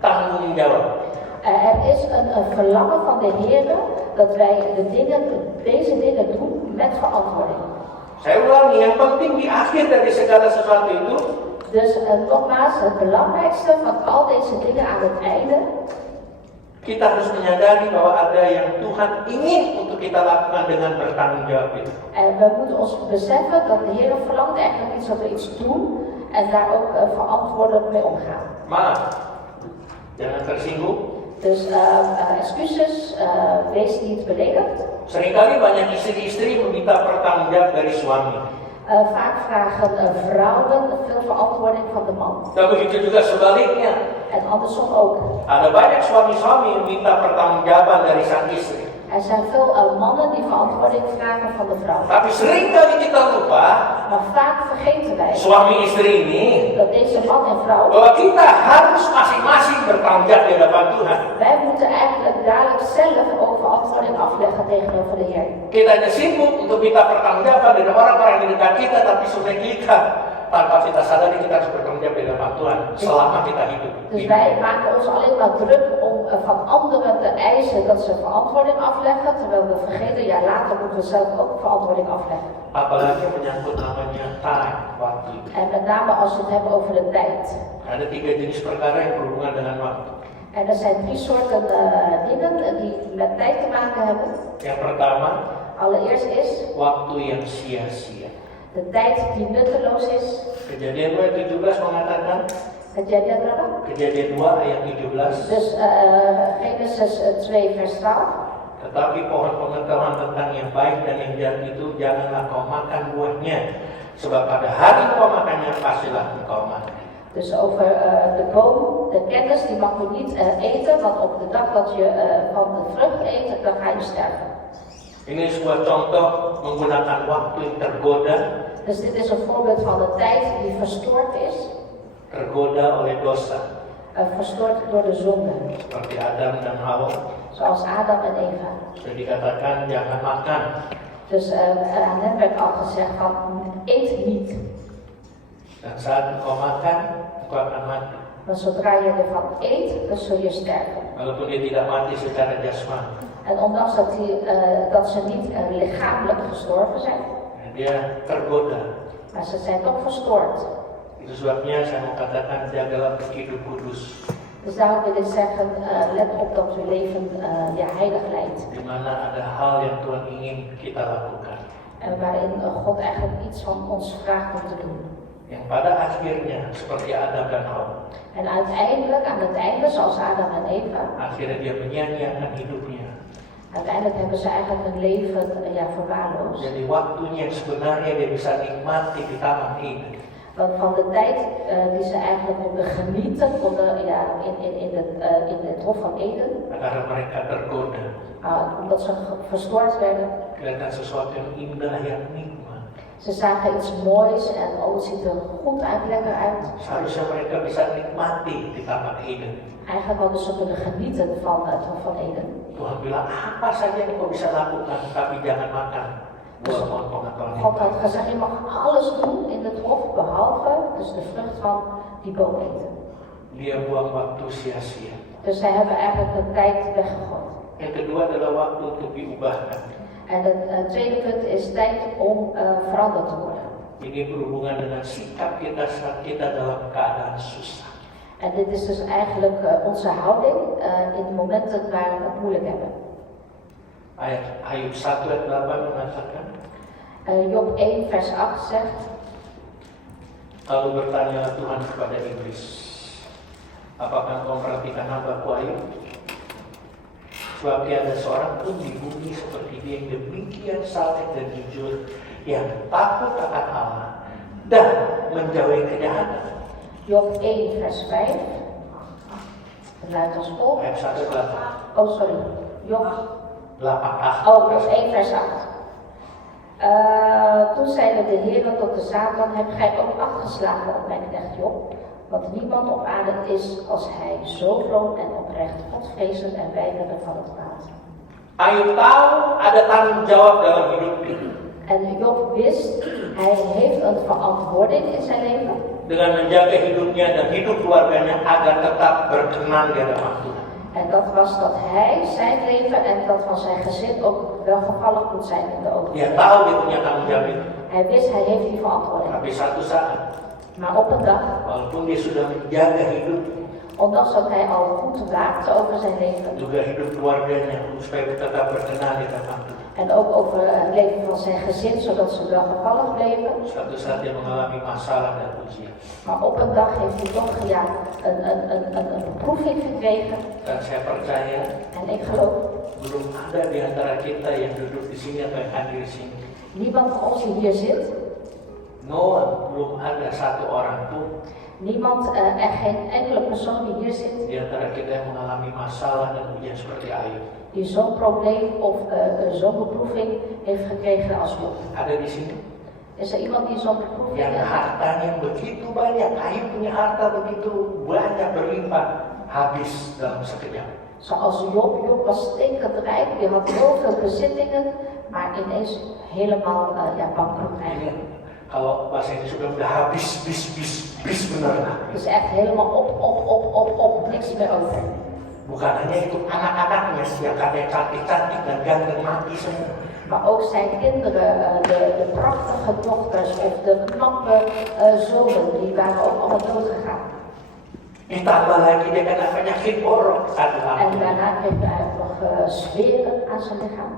tanggung jawab. Er is een verlangen van de Heer dat wij deze dingen doen met verantwoording. Saya ulangi, yang penting di akhir dari segala sesuatu itu Dus nogmaals, het belangrijkste van al deze dingen aan het einde Kita harus menyadari bahwa ada yang Tuhan ingin untuk kita lakukan dengan bertanggung jawab itu. En we moeten ons beseffen dat de Heer verlangt eigenlijk iets dat we iets doen en daar ook verantwoordelijk mee omgaan. Maaf, jangan tersinggung. Dus excuses, wees niet beledigd. Seringkali banyak istri-istri meminta pertanggungjawab dari suami. Vaak vragen vrouwen veel verantwoording van de man. Dan begitu juga sebaliknya. En andersom ook. Ada banyak suami-suami yang minta pertanggungjawaban dari sang istri. Er zijn veel mannen die verantwoording vragen van de vrouw. Tapi seringkali kita lupa, Maar vaak vergeten wij suami istri ini, dat deze man en vrouw, bahwa kita harus masing-masing bertanggung jawab di hadapan Tuhan. wij moeten eigenlijk dadelijk zelf ook verantwoording afleggen tegenover de Heer. Kita hanya sibuk untuk minta pertanggungjawaban dari orang-orang di dekat kita, tapi sebenarnya kita tanpa kita sadari kita harus bertanggung jawab di hadapan Tuhan selama kita hidup. Dus wij maken ons alleen maar druk om van anderen te eisen dat ze verantwoording afleggen, terwijl we vergeten, ja later moeten we zelf ook verantwoording afleggen. Apalagi menyangkut namanya time, waktu. En met name als we het hebben over de tijd. Ada 3 jenis perkara yang berhubungan dengan waktu. En er zijn 3 soorten dingen die met tijd te maken hebben. Yang pertama, Allereerst is waktu yang sia-sia. de tijd die nutteloos is. Kejadian 2:17 mengatakan, Kejadian berapa? Kejadian 2 ayat 17. Dus Genesis 2 vers 12. Tetapi pohon pengetahuan tentang yang baik dan yang jahat itu janganlah kau makan buahnya, sebab pada hari kau makannya pastilah engkau mati. Dus over de boom, de kennis, die mag je niet eten, want op de dag dat je van de vrucht eet, dan ga je sterven. Ini sebuah contoh menggunakan waktu yang tergoda, Dus dit is een voorbeeld van de tijd die verstoord is, tergoda oleh dosa, verstoord door de zonde. seperti Adam dan Hawa. Zoals Adam en Eva. Sudah dikatakan jangan makan. Dus aan hen werd al gezegd van eet niet. Dan saat engkau makan, engkau akan mati. Maar zodra je ervan eet, dan zul je sterven. Walaupun dia tidak mati secara jasmani. En ondanks dat ze niet lichamelijk gestorven zijn, Dia tergoda. maar ze zijn toch verstoord. Itu sebabnya saya mau katakan jagalah hidup kudus. Dus daarom wil ik zeggen, let op dat uw leven heilig leidt. Di mana ada hal yang Tuhan ingin kita lakukan. En waarin God eigenlijk iets van ons vraagt om te doen. Yang pada akhirnya seperti Adam dan Hawa. En uiteindelijk, aan het einde, zoals Adam en Eva, Akhirnya dia menyia-nyiakan hidupnya. uiteindelijk hebben ze eigenlijk hun leven verwaarloosd. Jadi waktunya yang sebenarnya dia bisa nikmati di Taman Eden. Want van de tijd die ze eigenlijk konden genieten in het Hof van Eden, Karena mereka tergoda. omdat ze verstoord werden. Kelihatan sesuatu yang indah, yang nikmat. Ze zagen iets moois en het ziet er goed uit, lekker uit. Seharusnya mereka bisa nikmati di Taman Eden. Eigenlijk hadden ze kunnen genieten van het Hof van Eden. Tuhan bilang apa saja yang kau bisa lakukan, tapi jangan makan buah pohon pengetahuan yang God baik. had gezegd, je mag alles doen in het Hof, behalve dus de vrucht van die boom eten. Dia buang waktu sia-sia. Dus zij hebben eigenlijk hun tijd weggegooid. Yang kedua adalah waktu untuk diubahkan. En het tweede punt is tijd om veranderd te worden. Ini berhubungan dengan sikap kita saat kita dalam keadaan susah. En dit is dus eigenlijk onze houding in momenten waar we het moeilijk hebben. Ayub 1 ayat 8 mengatakan, Job 1 vers 8 zegt, lalu bertanyalah Tuhan kepada iblis, apakah kau memperhatikan hambaku Ayub? Sebab tiada seorang pun di bumi seperti dia yang demikian saleh dan jujur, yang takut akan Allah dan menjauhi kejahatan. Job 1 vers 5. Het luidt als volgt. Ayat 1 Oh sorry, Job 8. Oh, Job 1 vers 8. Toen zeide de Heer tot de Satan, heb gij ook acht geslagen op mijn knecht Job? Want niemand op aarde is als hij, zo vroom en oprecht, Godvrezend en weigerend van het kwaad. Ayub tahu ada tanggung jawab dalam hidupnya. En Job wist, hij heeft een verantwoording in zijn leven. Dengan menjaga hidupnya dan hidup keluarganya agar tetap berkenan di hadapan Tuhan. En dat was dat hij zijn leven en dat van zijn gezin ook welgevallig moet zijn in de ogen. Dia tahu dia punya tanggung jawab itu. Hij wist, hij heeft die verantwoording. Tapi satu saat Maar op een dag, walaupun dia sudah menjaga hidup, ondanks dat hij al goed waakte over zijn leven juga hidup keluarganya, supaya tetap berkenan di hadapan Tuhan. en ook over het leven van zijn gezin, zodat ze welgevallig bleven. Suatu saat dia mengalami masalah dan ujian. Maar op een dag heeft hij toch een beproeving gekregen. Dan saya percaya En ik geloof, belum ada di antara kita yang duduk di sini atau yang hadir di sini. niemand van ons die hier zit, Belum ada satu orang pun niemand, geen enkele persoon die hier zit, di antara kita yang mengalami masalah dan ujian seperti Ayub. die zo'n probleem of zo'n beproeving heeft gekregen als Job. Ada di sini Is er iemand die zo'n beproeving yang heeft? hartanya begitu banyak, Ayub punya harta begitu banyak berlimpah, habis dalam sekejap. Zoals Job was stinkend rijk, die had heel veel bezittingen, maar ineens helemaal bankroet Ini eigenlijk. kalau bahasa ini sudah habis, bis benar. Dus echt helemaal op, niks meer over. Bukan hanya itu, anak-anaknya yang katanya cantik-cantik dan ganteng mati semua. Maar ook zijn kinderen, de prachtige dochters of de knappe zonen, die waren ook allemaal dood gegaan. Ditambah lagi dia kena penyakit borok satu En hari. daarna kreeg hij ook nog zweren aan zijn lichaam.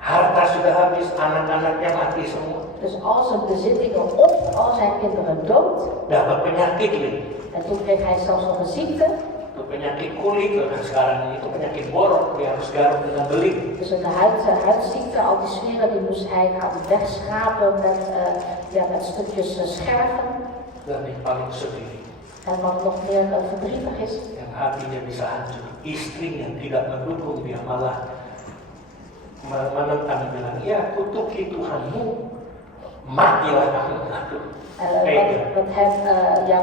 Harta sudah habis, anak-anaknya mati semua. Dus al zijn bezittingen op, al zijn kinderen dood. Dapat penyakit lagi. En toen kreeg hij zelfs nog een ziekte. Itu penyakit kulit, dan sekarang itu penyakit borok, dia harus garuk dengan beling. Dus een huidziekte, al die zweren, die moest hij gaan wegschrapen met stukjes scherven. Dan yang paling sedih, En wat nog meer verdrietig is, yang hatinya bisa hancur. Istrinya tidak mendukung, dia malah menentang, bilang, ya kutuki Tuhanmu, matilah kamu.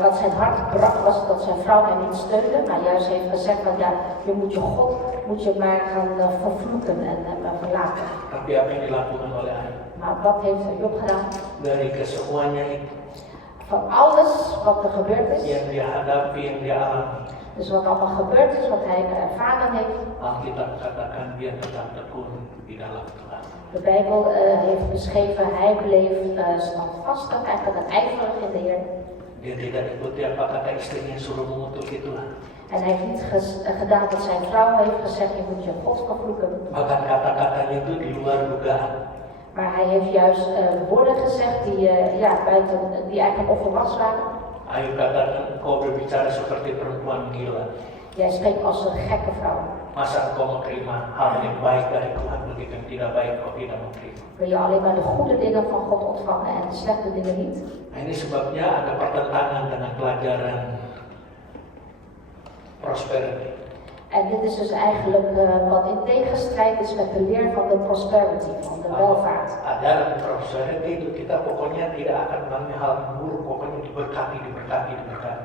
wat zijn hart brak was dat zijn vrouw hem niet steunde, maar juist heeft gezegd van ja, je moet je God maar gaan vervloeken en verlaten. Tapi apa yang dilakukan oleh Ayub? Maar wat heeft Job gedaan? Dari kesemuanya itu Van alles wat er gebeurd is, yang dia hadapi, yang dia alami, dus wat allemaal gebeurd is, wat hij ervaren heeft, Alkitab katakan dia tetap tekun di dalam Tuhan. de Bijbel heeft beschreven, hij bleef standvastig, eigenlijk een ijverig in de Heer. Dia tidak ikuti apa kata istrinya, suruh mengutuki Tuhan. En hij heeft niet gedaan wat zijn vrouw heeft gezegd, je moet je God vervloeken. Bahkan kata-katanya itu di luar dugaan. Maar hij heeft juist woorden gezegd die eigenlijk onverwachts waren. Ayub katakan, kau berbicara seperti perempuan gila. Jij spreekt als een gekke vrouw. Masa kau menerima hal yang baik dari Tuhan, begitu yang tidak baik kau tidak menerima. Wil je alleen maar de goede dingen van God ontvangen en de slechte dingen niet? Nah, ini sebabnya ada pertentangan dengan pelajaran prosperity. En dit is dus eigenlijk wat in tegenstrijd is met de leer van de prosperity, van de welvaart. Dalam prosperity itu kita pokoknya tidak akan mengalami hal yang buruk, pokoknya diberkati.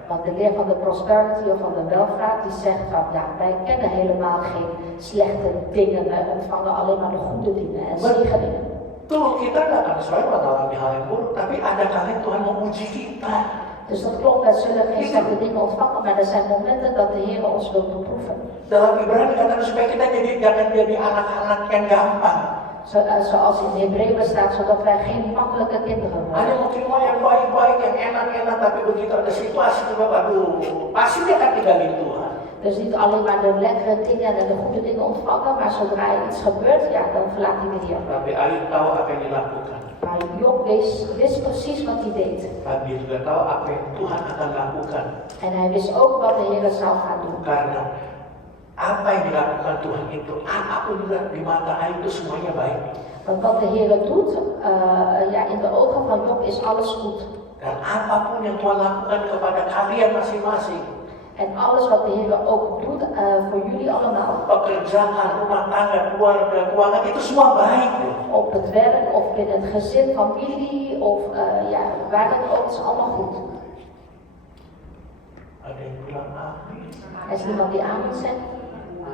Want de leer van de prosperity of van de welvaart die zegt van ja, wij kennen helemaal geen slechte dingen, wij ontvangen alleen maar de goede dingen en zegeningen. Tuh, kita tidak akan selalu mengalami hal yang buruk, tapi ada kali Tuhan menguji kita. Dus dat klopt, wij zullen geen slechte dingen ontvangen, maar er zijn momenten dat de Heer ons wil beproeven. Dalam Ibrani katakan supaya kita jangan jadi anak-anak yang gampang. Zoals in Hebreeën staat, zodat wij geen makkelijke kinderen Ada worden. yang terima yang baik-baik, yang enak-enak, tapi begitu ada situasi itu, aduh, pasti dia akan tinggalin Tuhan. Dus niet alleen maar de lekkere dingen en de goede dingen ontvangen, maar zodra er iets gebeurt, ja, dan verlaat hij de Heer. Tapi Ayub tahu apa yang dilakukan. Maar Job wist precies wat hij deed. Dan dia juga tahu apa yang Tuhan akan lakukan. En hij wist ook wat de Heer zou gaan doen. Karena apa yang dilakukan Tuhan itu, apapun juga di mata Ayub itu semuanya baik. Want wat de Heer doet, in de ogen van Job is alles goed. Dan apapun yang Tuhan lakukan kepada kalian masing-masing, En alles wat de Heer ook doet voor jullie allemaal, pekerjaan, rumah tangga, keluarga, keuangan, itu semua baik. op het werk of binnen het gezin, familie of waar dan ook, is allemaal goed. Ada yang bilang amin. Er is iemand die amen zegt.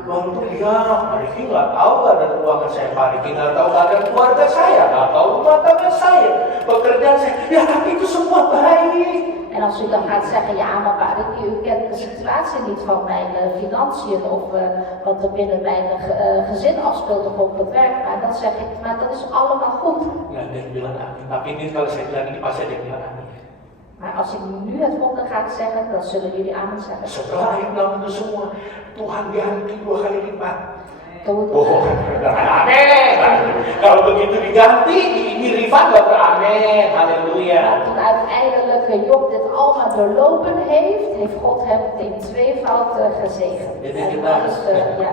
Walaupun ya, Pak Riki nggak tahu keadaan keuangan saya, Pak Riki nggak tahu keadaan keluarga saya, nggak tahu rumah tangga saya, pekerjaan saya, ya tapi itu semua baik. En als u dan gaat zeggen, ja maar Pak Riki, u kent de situatie niet van mijn financiën of wat er binnen mijn gezin afspeelt of op het werk, maar dan zeg ik, maar dat is allemaal goed. Nggak ada yang bilang amin, tapi ini kalau saya bilang ini pasti ada yang bilang amin. Maar als ik nu het volgende ga zeggen, dan zullen jullie amen zeggen. Setelah Ayub bilang itu semua, Tuhan ganti 2 kali lipat. Toen, Oh, amin. Kalau begitu diganti, ini Rifan gak beramin. Haleluya. toen uiteindelijk Job dit allemaal doorlopen heeft, heeft God hem in tweevoud gezegend. Jadi En kita- alles, ja.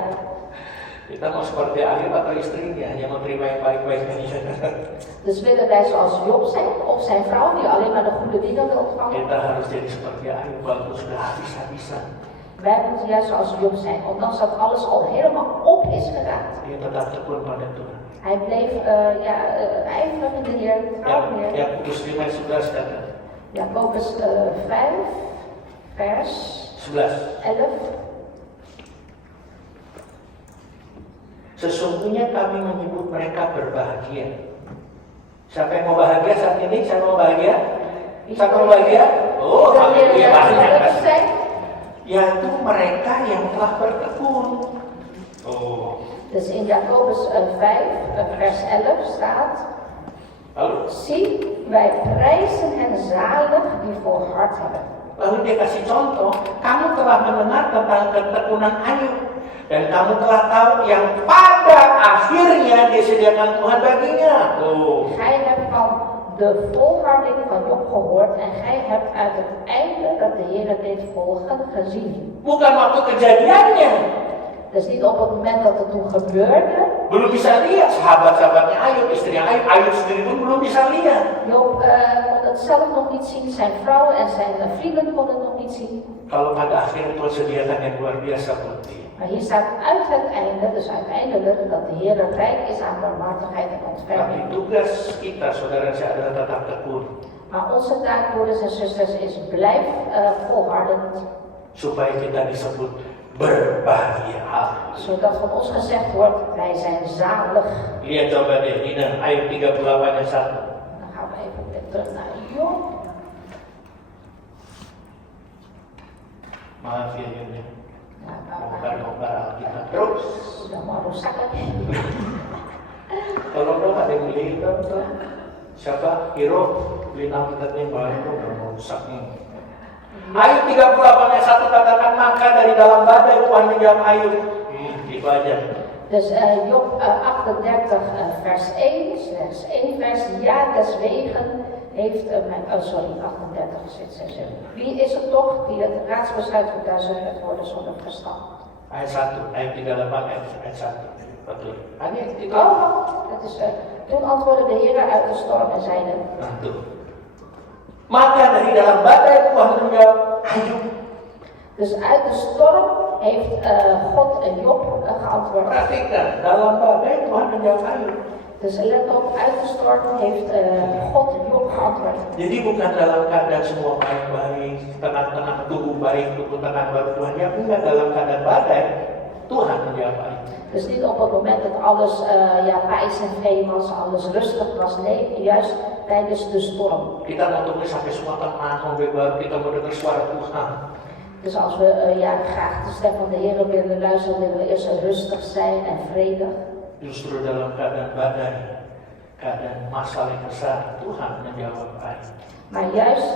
Kita mau seperti Ayub atau istrinya, hanya menerima yang baik-baik aja. Dus willen wij zoals Job zijn, of zijn vrouw die alleen maar de goede dingen wil ontvangen? Kita harus jadi seperti Ayub, walaupun sudah habis-habisan. Wij moeten juist zoals Job zijn, ondanks dat alles al helemaal op is geraakt. Dia tetap tekun pada Tuhan. Hij bleef ijverig in de Heer, trouw in de Heer. Yakobus 5:11 kata. Jacobus 5, vers 11. 11. Sesungguhnya kami menyebut mereka berbahagia. Siapa yang mau bahagia saat ini? Siapa mau bahagia? Siapa mau bahagia? Oh, haleluya, banyak. gelukkig zijn. Yaitu mereka yang telah bertekun. Oh. Dus in Jacobus 5, vers 11 staat: Lalu, zie, wij prijzen hen zalig die volhard hebben. lalu dia kasih contoh, kamu telah mendengar tentang ketekunan Ayub dan kamu telah tahu yang pada akhirnya disediakan Tuhan baginya. Oh. Gij hebt van de volharding van Job gehoord en gij hebt uit het einde dat de Heer deed volgen gezien. Bukan waktu kejadiannya. Dus niet op het moment dat het toen gebeurde. Belum bisa lihat sahabat-sahabatnya Ayub, istrinya Ayub, Ayub sendiri pun belum bisa lihat. Job kon het zelf nog niet zien, zijn vrouw en zijn vrienden konden het nog niet zien. Kalau pada akhirnya Tuhan sediakan yang luar biasa buat dia. Maar hier staat uit het einde, dus uiteindelijk, dat de Heer rijk is aan barmhartigheid en Tapi ontferming. tugas kita, saudara saya, adalah tetap tekun. Maar onze taak, broeders en zusters, is blijf volhardend. Supaya kita disebut berbahagia. Zodat van ons gezegd wordt, wij zijn zalig. Lihat coba deh, ini Ayub 38 ayat 1. Dan gaan we even weer terug naar Job. Maaf ya Yuni, Nou, bongkar-bongkar Alkitab terus. sudah mau rusak lagi. Tolong dong ada yang beli itu tuh. Siapa? Hero beli Alkitabnya yang baru udah mau rusak nih. Ayub 38 ayat 1 katakan, maka dari dalam badai Tuhan menjawab Ayub. Itu aja. Dus Job 38 vers 1, slechts 1 vers. Ja, deswegen heeft mijn... Oh sorry, 38 zit 6. Wie is het toch die het raadsbesluit verduisterd werd worden zonder verstand? Ayat 1, ayat 38 ayat 1. Betul. Ada itu. Oh, dat is... toen antwoordde de Heer uit de storm en zeide... Nah, tuh. Maka dari dalam badai Tuhan menjawab Ayub. Dus uit de storm heeft God Job geantwoord. Perhatikan, dalam badai Tuhan menjawab Ayub. Dus let op, uit de storm heeft God Job geantwoord. Jadi bukan dalam keadaan semua baik-baik, tenang-tenang, tubuh baik, tubuh tenang baru Tuhan jawab. Enggak, dalam keadaan badai Tuhan menjawab Ayub. Dus niet op het moment dat alles pijs en vee was, alles rustig was. Nee, juist tijdens de storm. Kita mau tunggu sampai semua tenang, sampai baru kita mau dengar suara Tuhan. Dus als we graag de stem van de Heer willen luisteren, willen we eerst rustig zijn en vredig. Justru dalam keadaan badai, keadaan masalah yang besar, Tuhan menjawab Ayub. Maar juist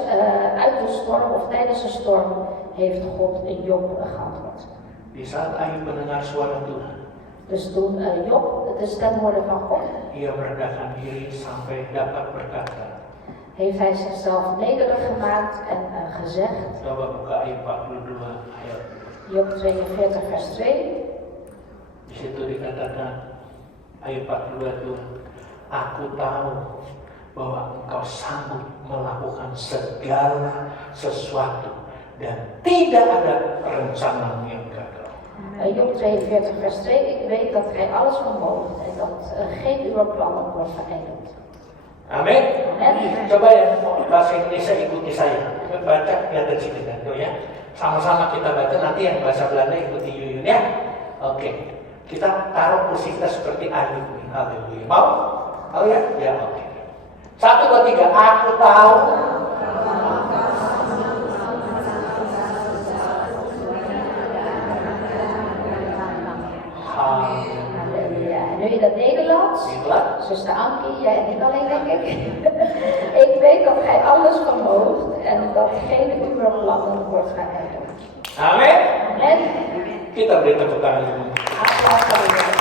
uit de storm of tijdens de storm heeft God Job geantwoord. Di saat Ayub mendengar suara Tuhan, Dus toen Job de stem hoorde van God, ia merendahkan diri sampai dapat berkata. heeft hij zichzelf nederig gemaakt en gezegd, Coba buka Ayub 42 ayat. Job 42 vers 2, Di situ dikatakan ayat 42 itu, aku tahu bahwa engkau sanggup melakukan segala sesuatu dan tidak ada rencanamu yang gagal. Job 42 vers 2, ik weet dat gij alles vermoogt en dat geen uw plannen wordt verijdeld. Amin. Amin. Coba ya bahasa Indonesia ikuti saya. Baca lihat dari sini kan, tuh ya. Sama-sama kita baca, nanti yang bahasa Belanda ikuti Yuyun ya. Oke. Kita taruh posisi kita seperti Ayub nih. Haleluya. Mau? Mau ya? Ya oke. 1, 2, 3. Aku tahu. Halleluja. En nu in het Nederlands, Nederland. zuster Ankie, jij niet alleen denk ik. Ik weet dat gij alles vermoogt En dat geen uberplannen wordt geëindigd. Amin. En Kita beri tepuk tangan dulu. applaus voor de Heer.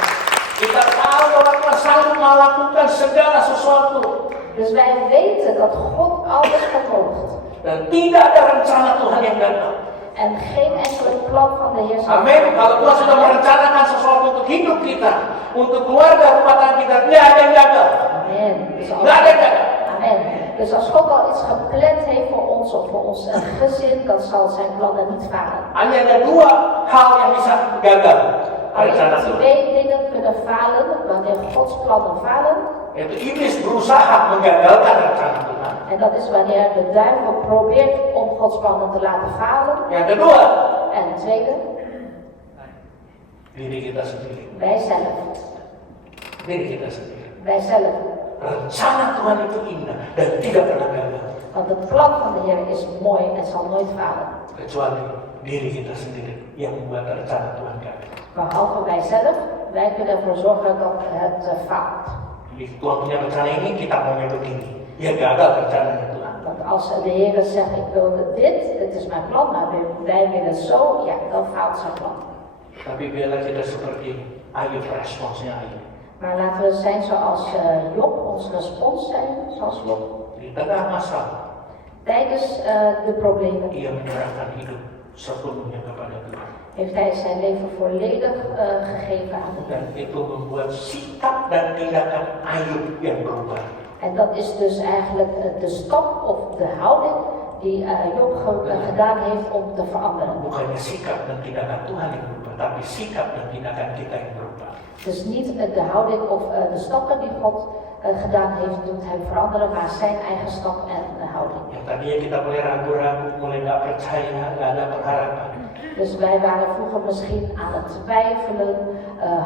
Kita tahu bahwa Tuhan sanggup melakukan segala sesuatu. Dus wij weten dat God alles vermoogt. Dan tidak ada rencana Tuhan yang gagal. En geen enkele plan van de Heer zal Amin. Kalau Tuhan sudah merencanakan sesuatu untuk hidup kita, untuk keluarga rumah tangga kita, tidak ada yang gagal. Amen. Dus als, Tidak ada yang gagal. amen. Dus als God al iets gepland heeft voor ons of voor ons gezin, dan zal zijn plannen niet falen. Hanya ada dua hal yang bisa gagal rencana Alleen Tuhan. twee dingen kunnen falen wanneer Gods plannen falen. Yaitu iblis berusaha menggagalkan rencana Tuhan. En dat is wanneer de duivel probeert om Gods plannen te laten falen. Yang kedua, En het tweede, diri kita sendiri. wij zelf. Diri kita sendiri. Wij zelf. Rencana Tuhan itu indah dan tidak pernah gagal. Want het plan van de Heer is mooi en zal nooit falen. Kecuali diri kita sendiri yang membuat rencana Tuhan gagal. Behalve wij zelf, wij kunnen ervoor zorgen dat het faalt. Jadi Tuhan punya rencana ini, kita maunya begini. Ya gagal rencananya Tuhan. Want als de Heer zegt, ik wil dit is mijn plan, maar wij willen zo, ja, dan faalt zijn plan. Tapi biarlah kita seperti Ayub, responsnya Ayub. Maar laten we zijn zoals Job, onze respons zijn, zoals Job. Di tengah masalah, Tijdens de problemen ia menyerahkan hidup sepenuhnya kepada Tuhan. heeft hij zijn leven volledig gegeven aan de Heer. Dan itu membuat sikap dan tindakan Ayub yang berubah. En dat is dus eigenlijk de stap of de houding die Job gedaan heeft om te veranderen. Bukannya sikap dan tindakan Tuhan yang berubah, tapi sikap dan tindakan kita yang berubah. Dus niet de houding of de stappen die God gedaan heeft doet hem veranderen, maar zijn eigen stap en houding. Yang tadinya kita mulai ragu-ragu, mulai nggak percaya, nggak ada pengharapan. Dus wij waren vroeger misschien aan het twijfelen,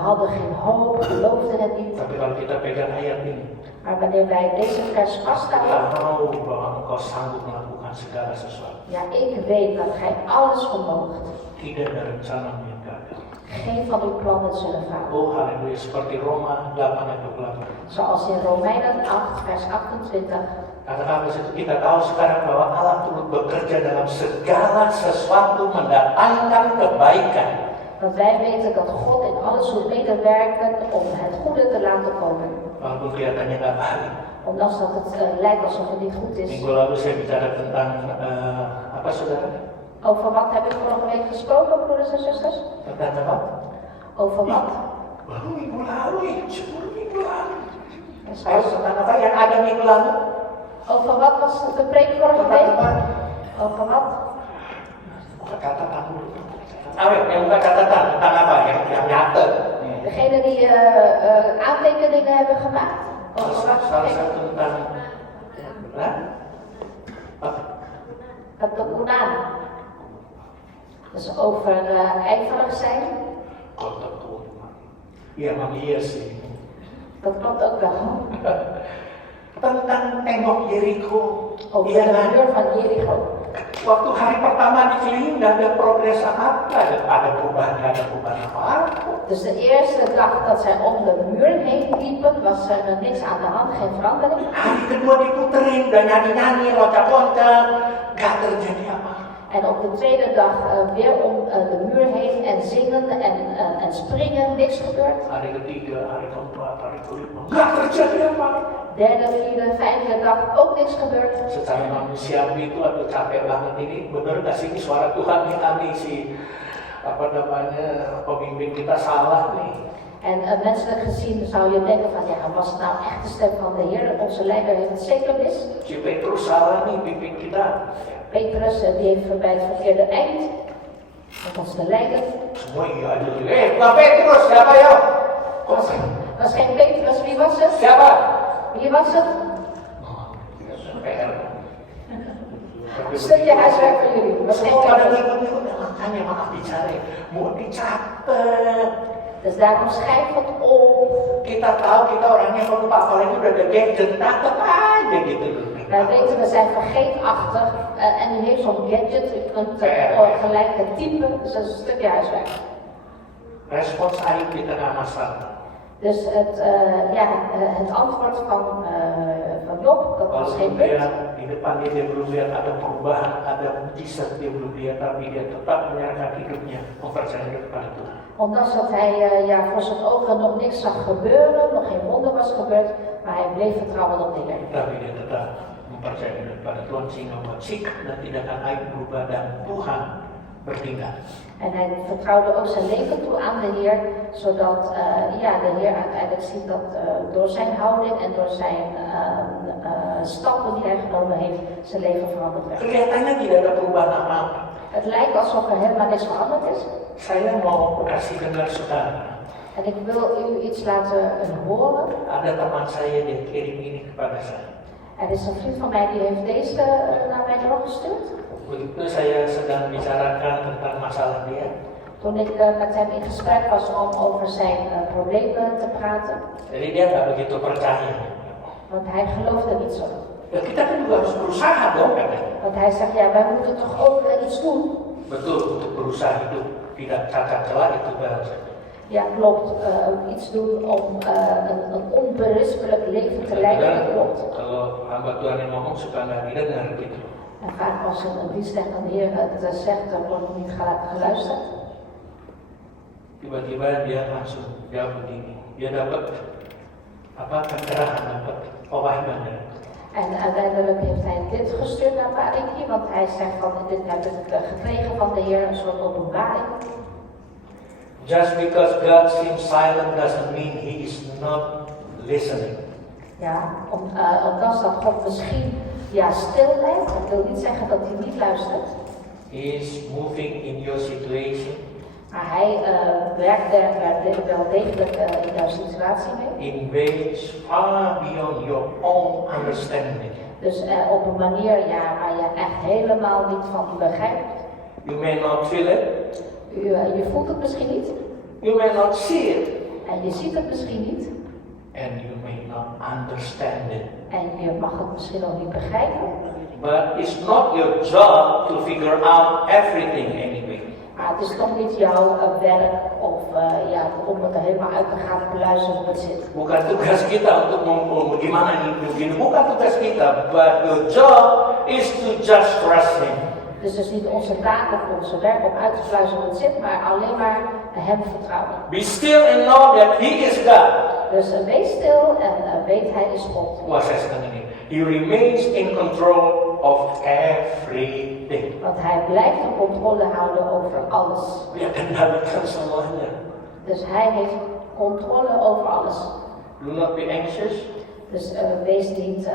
hadden geen hoop, geloofden het niet. Tapi kalau kita pegang ayat ini, Maar wanneer wij deze vers kita vasthouden, tahu bahwa Engkau sanggup melakukan segala sesuatu. ja, ik weet dat gij alles vermoogt. Tidak ada rencanamu yang gagal. Geen van uw plannen zullen falen. Oh haleluya, seperti Roma 8 ayat 28. Zoals in Romeinen 8 vers 28. Kata-kata itu kita tahu sekarang bahwa Allah turut bekerja dalam segala sesuatu mendatangkan kebaikan. Want wij weten dat God in alles moet medewerken om het goede te laten komen. Walaupun kelihatannya nggak baik. Ondanks dat het lijkt alsof het niet goed is. Minggu lalu saya bicara tentang apa saudara? Over wat heb ik vorige week gesproken, broeders en zusters? Tentang apa? Over wat? Baru minggu lalu ya, 10 minggu lalu. Dat is Ayo pas- tentang apa yang ada minggu lalu? Over wat was de preek vorige Tentang week? apa? Over wat? Bukan catatan dulu. Ayo, yang bukan catatan tentang apa? Yang nyata. Degene die aantekeningen hebben gemaakt. Over wat? Salah satu tentang apa? Ketekunan. Dus over ijverig zijn. Kotak tua. Iya, memang iya sih. Dat klopt ook wel. Tentang tembok Jericho. Over Iya de kan? muur van Jericho. Waktu hari pertama dikeliling nggak ada progres apa-apa, ada perubahan apa-apa. Dus de eerste dag dat zij om de muur heen liepen, was er niks aan de hand, geen verandering. Hari kedua diputerin, udah nyanyi-nyanyi, loncat-loncat, nggak terjadi apa. En op de tweede dag weer om de muur heen en zingen en springen, niks gebeurd. Hari ketiga, hari keempat, hari kelima, nggak terjadi apa. Derde, vierde, vijfde dag ook niks gebeurd. Secara manusiawi itu aduh capek banget ini, bener gak sih ini suara Tuhan nih kami si apa namanya pemimpin kita salah nih. En menselijk gezien zou je denken van ja, was het nou echt de stem van de Heer? Onze leider heeft het zeker mis. Si Petrus salah nih pimpin kita. Petrus die heeft bij het verkeerde eind. Dat was de leider. Semua iya aja. Bukan Petrus, siapa ya? Kok Was geen Petrus, wie was het? siapa? Wie was het? PR. Een stukje huiswerk voor jullie. Was geen Semua pada Petrus. ngikut-ngikut, makanya maaf bicara, mau dicatat. Dus daarom schrijf het op. Kita tahu kita orangnya pelupa, apalagi udah ada gadget, catat aja gitu. Wij weten, we zijn vergeetachtig en u heeft zo'n gadget, u kunt gelijk het typen, dus dat is een stukje huiswerk. Respons Ayub di tengah masalah. Dus het antwoord van Job, dat was geen Walaupun punt. dia di depannya dia belum lihat ada perubahan, ada mujizat dia belum lihat, tapi dia tetap menyerahkan hidupnya, mempercayai kepada Tuhan. Ondanks dat hij voor zijn ogen nog niks zag gebeuren, nog geen wonder was gebeurd, maar hij bleef vertrouwen op de Heer. Tapi dia tetap mempercayai kepada Tuhan sehingga membuat sikap dan tindakan Ayub berubah dan Tuhan bertindak. En hij vertrouwde ook zijn leven toe aan de Heer, zodat de Heer uiteindelijk ziet dat door zijn houding en door zijn stappen die hij genomen heeft, zijn leven veranderd werd. Kelihatannya tidak ada perubahan apa-apa. Het lijkt alsof er helemaal niks veranderd is. Saya mau kasih dengar saudara. En ik wil u iets laten horen. Ada teman saya dia kirim ini kepada saya. Er is een vriend van mij die heeft deze naar mij doorgestuurd. Begitu saya sedang bicarakan tentang masalah dia, Toen ik met hem in gesprek was om over zijn problemen te praten. jadi dia nggak begitu percaya. Want hij geloofde niet zo. Ya kita kan juga harus berusaha dong katanya. Want hij zegt, ja, wij moeten toch ook iets doen. Betul, untuk berusaha hidup tidak cacat celah itu bahasa. Ja, klopt. Iets doen om een onberispelijk leven te leiden, dat klopt. Kalau hamba Tuhan yang ngomong suka nggak didengar gitu. En vaak als een dienstrecht aan de Heer het zegt, dan wordt niet geluisterd. Tiba-tiba dia langsung jawab begini. Dia dapat pencerahan, dapat pewahyuan. En uiteindelijk heeft hij dit gestuurd naar Bariki, want hij zegt van dit heb ik gekregen van de Heer, een soort openbaring. Just because God seems silent doesn't mean He is not listening. Ja, ondanks dat God misschien stil lijkt, dat wil niet zeggen dat hij niet luistert. He is moving in your situation. Maar hij werkt er wel degelijk in jouw situatie mee. In ways far beyond your own understanding. Dus op een manier waar je echt helemaal niet van begrijpt. You may not feel it. Je voelt het misschien niet. You may not see it. En je ziet het misschien niet. And you may not understand it. En je mag het misschien ook niet begrijpen. But it's not your job to figure out everything anyway. Maar het is toch niet jouw werk om het er helemaal uit te gaan beluisteren hoe het zit. Bukan tugas kita untuk gimana ini begini. Bukan tugas kita. But your job is to just trust Him. Dus het is niet onze taak of onze werk om uit te sluizen hoe het zit, maar alleen maar hem vertrouwen. Be still and know that He is God. Dus wees stil en weet hij is God. Wah, saya senang ini. He remains in control of everything. Want hij blijft de controle houden over alles. Dia kendalikan semuanya. Dus hij heeft controle over alles. Do not be anxious. Dus wees niet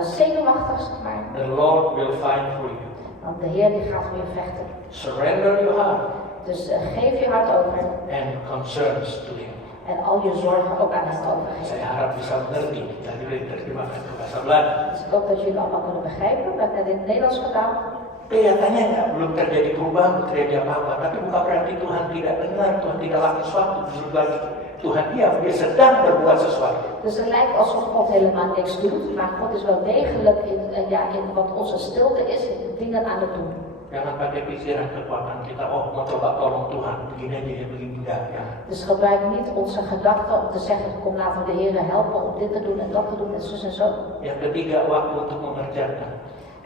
zenuwachtig, maar. The Lord will fight for you. Want de Heer die gaat voor je vechten. Surrender your heart Dus geef je hart over. and concerns to Him. En al je zorgen ook aan hem overgeven. Saya harap bisa mengerti. Jadi diterjemahkan ke bahasa Belanda. Dus ik hoop dat jullie allemaal kunnen begrijpen. We hebben net in het Nederlands gedaan. Kelihatannya belum terjadi perubahan, belum terjadi apa-apa. Tapi bukan berarti Tuhan tidak dengar, Tuhan tidak lakukan sesuatu. Justru bagi Tuhan dia sedang berbuat sesuatu. Dus het lijkt alsof God helemaal niks doet. Maar God is wel degelijk in wat onze stilte is, dingen aan het doen. Jangan pakai pikiran kekuatan kita, oh mau coba tolong Tuhan, begini aja ya, begini enggak ya. Dus gebruik niet onze gedachten om te zeggen, kom laten we de Heer helpen om dit te doen en dat te doen en zus en zo. Yang ketiga, waktu untuk mengerjakan.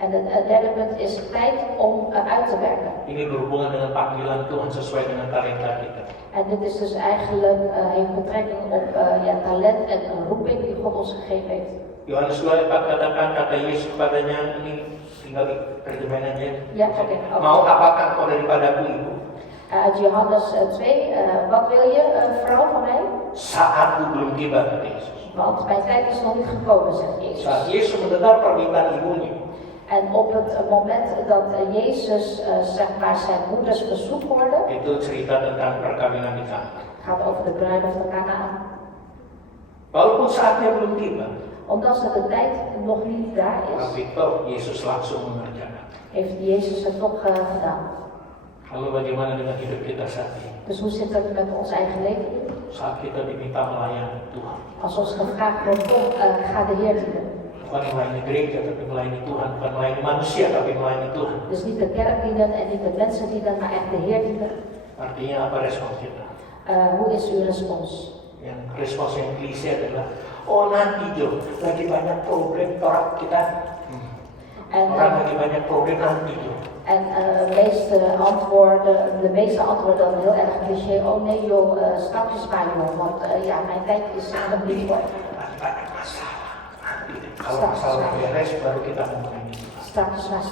En het derde punt is tijd om uit te werken. Ini berhubungan dengan panggilan Tuhan sesuai dengan talenta kita. En dit is dus eigenlijk, heeft betrekking op talent en een roeping die God ons gegeven heeft. Yohanes 2:4 katakan, kata Yesus kepadanya, ini tinggal diterjemahin aja. Ja, oké. Mau apakah kau daripadaku, Ibu? Uit Johannes 2, wat wil je, vrouw van mij? Saatku belum tiba, kata Yesus. Want mijn tijd is nog niet gekomen, zegt Jezus. Saat Yesus mendengar permintaan ibunya, En op het moment dat Jezus zijn moeders bezoek hoorde, itu cerita tentang perkawinan di Kana. gaat over de bruiloft van Kanaan. Walaupun saatnya belum tiba, Omdat de tijd nog niet daar is, tapi toh Yesus langsung mengerjakan. heeft Jezus het toch gedaan. Lalu bagaimana dengan hidup kita saat ini? Dus hoe zit het met ons eigen leven? Saat kita diminta melayani Tuhan, Als ons gevraagd wordt, ga de Heer dienen. bukan melayani gereja tapi melayani Tuhan, bukan melayani manusia tapi melayani Tuhan. Dus niet de kerk dienen en niet de mensen dienen, maar echt de Heer dienen. Artinya apa respons kita? Hoe is uw respons? Yang respons yang klise adalah, oh nanti Jo, lagi banyak problem torak kita. En, Orang lagi banyak problem nanti Jo. en de meeste antwoorden dan heel erg cliché. Oh nee joh, straks maar joh, want ja, mijn tijd is nog niet voor. Lagi banyak masalah. Nanti deh. Kalau masalah beres baru kita ngomongin ini. Straks maar.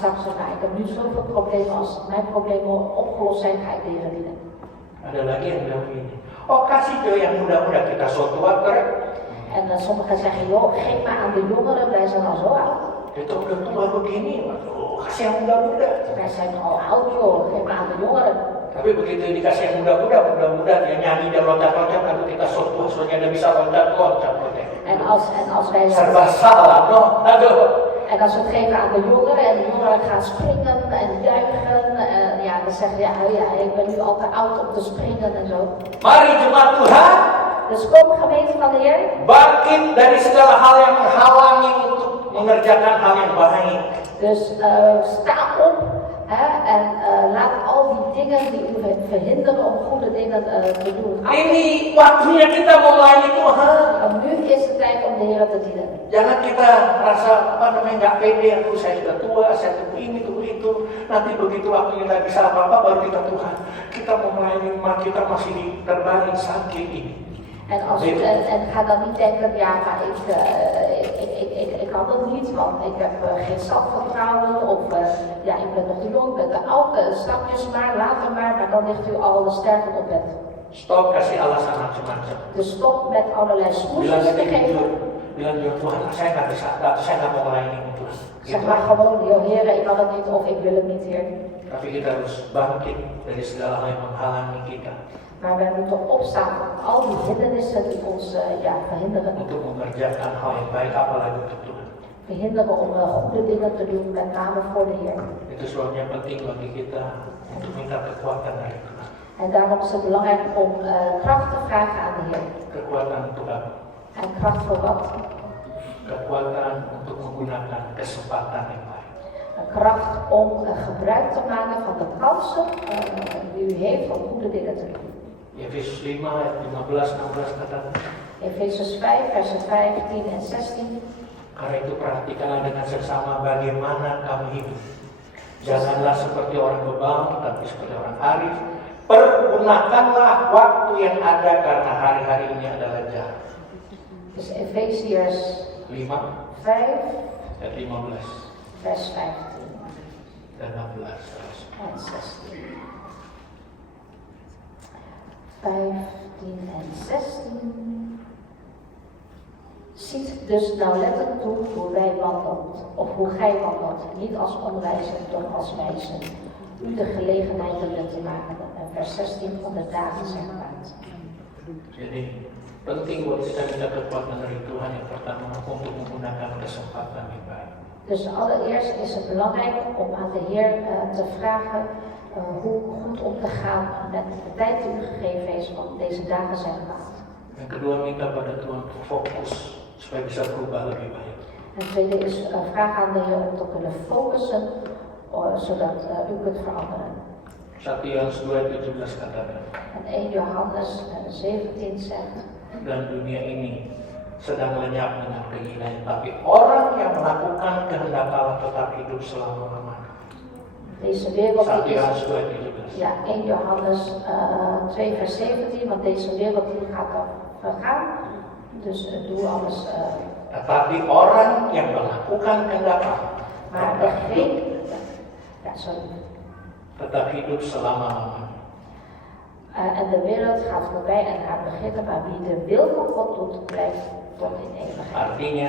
Ik heb nu zoveel problemen. Als mijn problemen opgelost zijn, ga ik leren dienen. Ada lagi yang bilang begini, oh kasih Jo yang muda-muda, kita so tua correct. En sommigen zeggen, joh, geef maar aan de jongeren, wij zijn al zo oud. Itu udah tua begini, oh, kasih yang muda-muda. Wij zijn al oud joh, geef maar aan de jongeren. Tapi begitu dikasih yang muda-muda dia nyanyi dan loncat-loncat, kalau kita so tua soalnya dia bisa loncat-loncat. En als wij Serba salah, no? Aduh. En als we het geven aan de jongeren en de jongeren gaan springen en juichen, ja, dan zeggen ze, ja, ik ben nu al te oud om te springen en zo. Mari jemaat Tuhan, Dus kom gemeente van de Heer, bangkit dari segala hal yang menghalangi untuk mengerjakan hal yang baik. dus sta op hè, en laat al die dingen die u verhinderen om goede dingen te doen. Ini waktunya kita melayani Tuhan. En nu is het tijd om de Heer te dienen. Jangan kita rasa nggak pede, aku saya sudah tua, saya tunggu ini, tunggu itu. Nanti begitu waktunya nggak bisa apa-apa, baru kita Tuhan. Kita mau melayani umat kita masih terbaring sakit ini. En ga dan niet denken, ja, maar ik kan het niet, want ik heb geen zelfvertrouwen of ja, ik ben nog te jong, ik ben te oud, stapjes maar, later maar dan ligt u al stervend op bed. Stop kasih alasan macam-macam. Dus stop met allerlei Bilang smoesjes te ini jujur, geven. bilang jujur Tuhan, saya nggak bisa, saya nggak mau melayani Tuhan. Zeg maar gewoon, joh Heer, ik kan het niet of ik wil het niet, Heer. Tapi kita harus bangkit dari segala hal yang menghalangi kita Maar wij moeten opstaan van al die hindernissen die ons verhinderen. untuk mengerjakan hal yang baik, apalagi untuk Tuhan. Verhinderen om goede dingen te doen, met name voor de Heer. Itu sebabnya penting bagi kita untuk minta kekuatan dari Tuhan. En daarom is het belangrijk om kracht te vragen aan de Heer. Kekuatan untuk apa? En kracht voor wat? Kekuatan untuk menggunakan kesempatan yang baik. Kracht om gebruik te maken van de kansen die u heeft om goede dingen te doen. Efesus 5 ayat 15-16 katakan, Efesus 5 versen 15 en 16. karena itu perhatikanlah dengan seksama bagaimana kamu hidup. Janganlah seperti orang bebal, tapi seperti orang arif. Pergunakanlah waktu yang ada karena hari-hari ini adalah jahat. Dus Efeziërs 5 5 ayat 15 vers 15 dan 16. en 16. 15 en 16. Ziet dus nauwlettend toe hoe wij wandelt, of hoe gij wandelt, niet als onwijzen, doch als wijzen. U de gelegenheid te nut te maken. En vers 16 van de dagen zegt uit. Jadi penting buat kita minta kekuatan dari Tuhan yang pertama untuk menggunakan kesempatan yang baik. Dus allereerst is het belangrijk om aan de Heer te vragen hoe goed om te gaan met de tijd die u gegeven heeft, want deze dagen zijn kwaad. Yang kedua minta pada Tuhan untuk fokus supaya bisa berubah lebih baik. En het tweede is vraag aan de Heer om te kunnen focussen, zodat u kunt veranderen. 1 Yohanes 2:17 katakan, En 1 Johannes 17 zegt, dan dunia ini sedang lenyap dengan keinginan, tapi orang yang melakukan kehendak Allah tetap hidup selama-lamanya. deze wereld 1 die Yohanes is, 2:17. ja, 1 Johannes 2 vers 17, want deze wereld die gaat dan vergaan, dus doe alles. Tetapi orang yang melakukan kehendak Allah Maar degene, ja, sorry. tetap hidup selama-lamanya. En de wereld gaat voorbij en haar beginnen, maar wie de wil van God doet, blijft tot in eeuwigheid. Artinya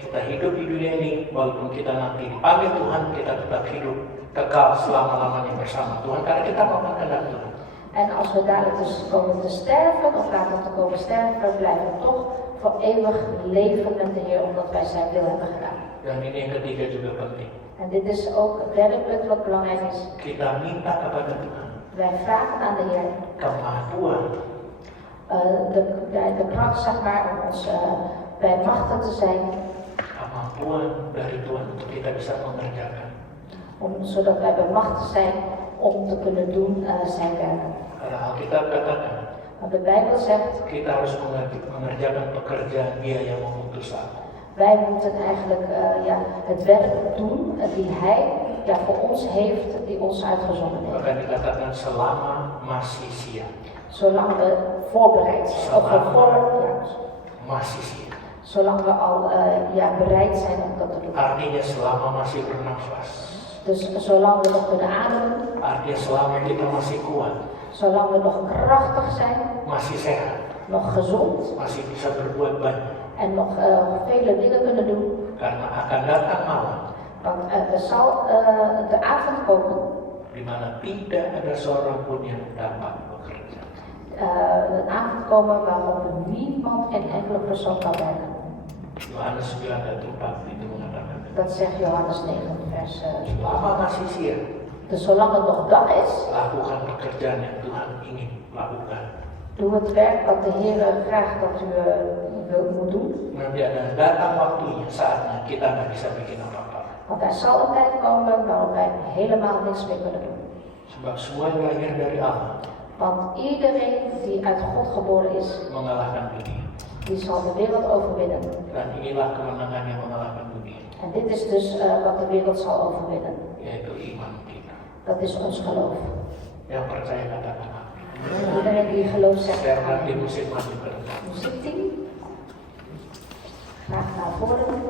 kita hidup di dunia ini, walaupun kita nanti dipanggil Tuhan, kita tetap hidup kekal selama-lamanya bersama Tuhan karena kita mau kehendak Tuhan. En als we dadelijk dus komen te sterven, of later te komen sterven, blijven we toch voor eeuwig leven met de Heer, omdat wij zijn wil hebben gedaan. Dan ini yang ketiga juga penting. En dit is ook het derde punt wat belangrijk is. Kita minta kepada Tuhan Wij vragen aan de Heer kemampuan de kracht, zeg maar, om ons bij machten te zijn, kemampuan dari Tuhan untuk kita bisa mengerjakan. zodat wij bij machten zijn om te kunnen doen zijn werk. Karena Alkitab katakan, Want de Bijbel zegt, kita harus mengerjakan pekerjaan Dia yang mengutus aku. wij moeten eigenlijk het werk doen die Hij voor ons heeft, die ons uitgezonden heeft. Bahkan dikatakan selama masih siang. Zolang we voorbereid zijn, Masih siang. zolang we al bereid zijn om dat te doen. Artinya selama masih bernafas. Dus zolang we nog kunnen ademen, Artinya selama kita masih kuat, zolang we nog krachtig zijn, masih sehat, nog gezond masih bisa berbuat banyak. en nog vele dingen kunnen doen. Karena akan datang malam Want er zal de avond komen, di mana tidak ada seorang pun yang dapat bekerja. een avond komen waarop niemand en enkele persoon kan werken. Yohanes 9 ayat 4 itu mengatakan. Dat zegt Johannes 9 vers Selama masih siang, Dus zolang het nog dag is, lakukan pekerjaan yang Tuhan ingin lakukan. doe het werk wat de Heer graag dat u moet doen. Nanti ada datang waktunya, saatnya kita nggak bisa bikin apa-apa. Want er zal een tijd komen waarop wij helemaal niks meer kunnen doen. Sebab semua yang lahir dari Allah Want iedereen die uit God geboren is, mengalahkan dunia. die zal de wereld overwinnen. Dan inilah kemenangan yang mengalahkan dunia, En dit is dus wat de wereld zal overwinnen. yaitu iman kita. Dat is ons geloof. Yang percaya katakan amin. Iedereen die gelooft zegt Biar nanti amen. musim maju ke depan. Muziekteam, graag naar voren.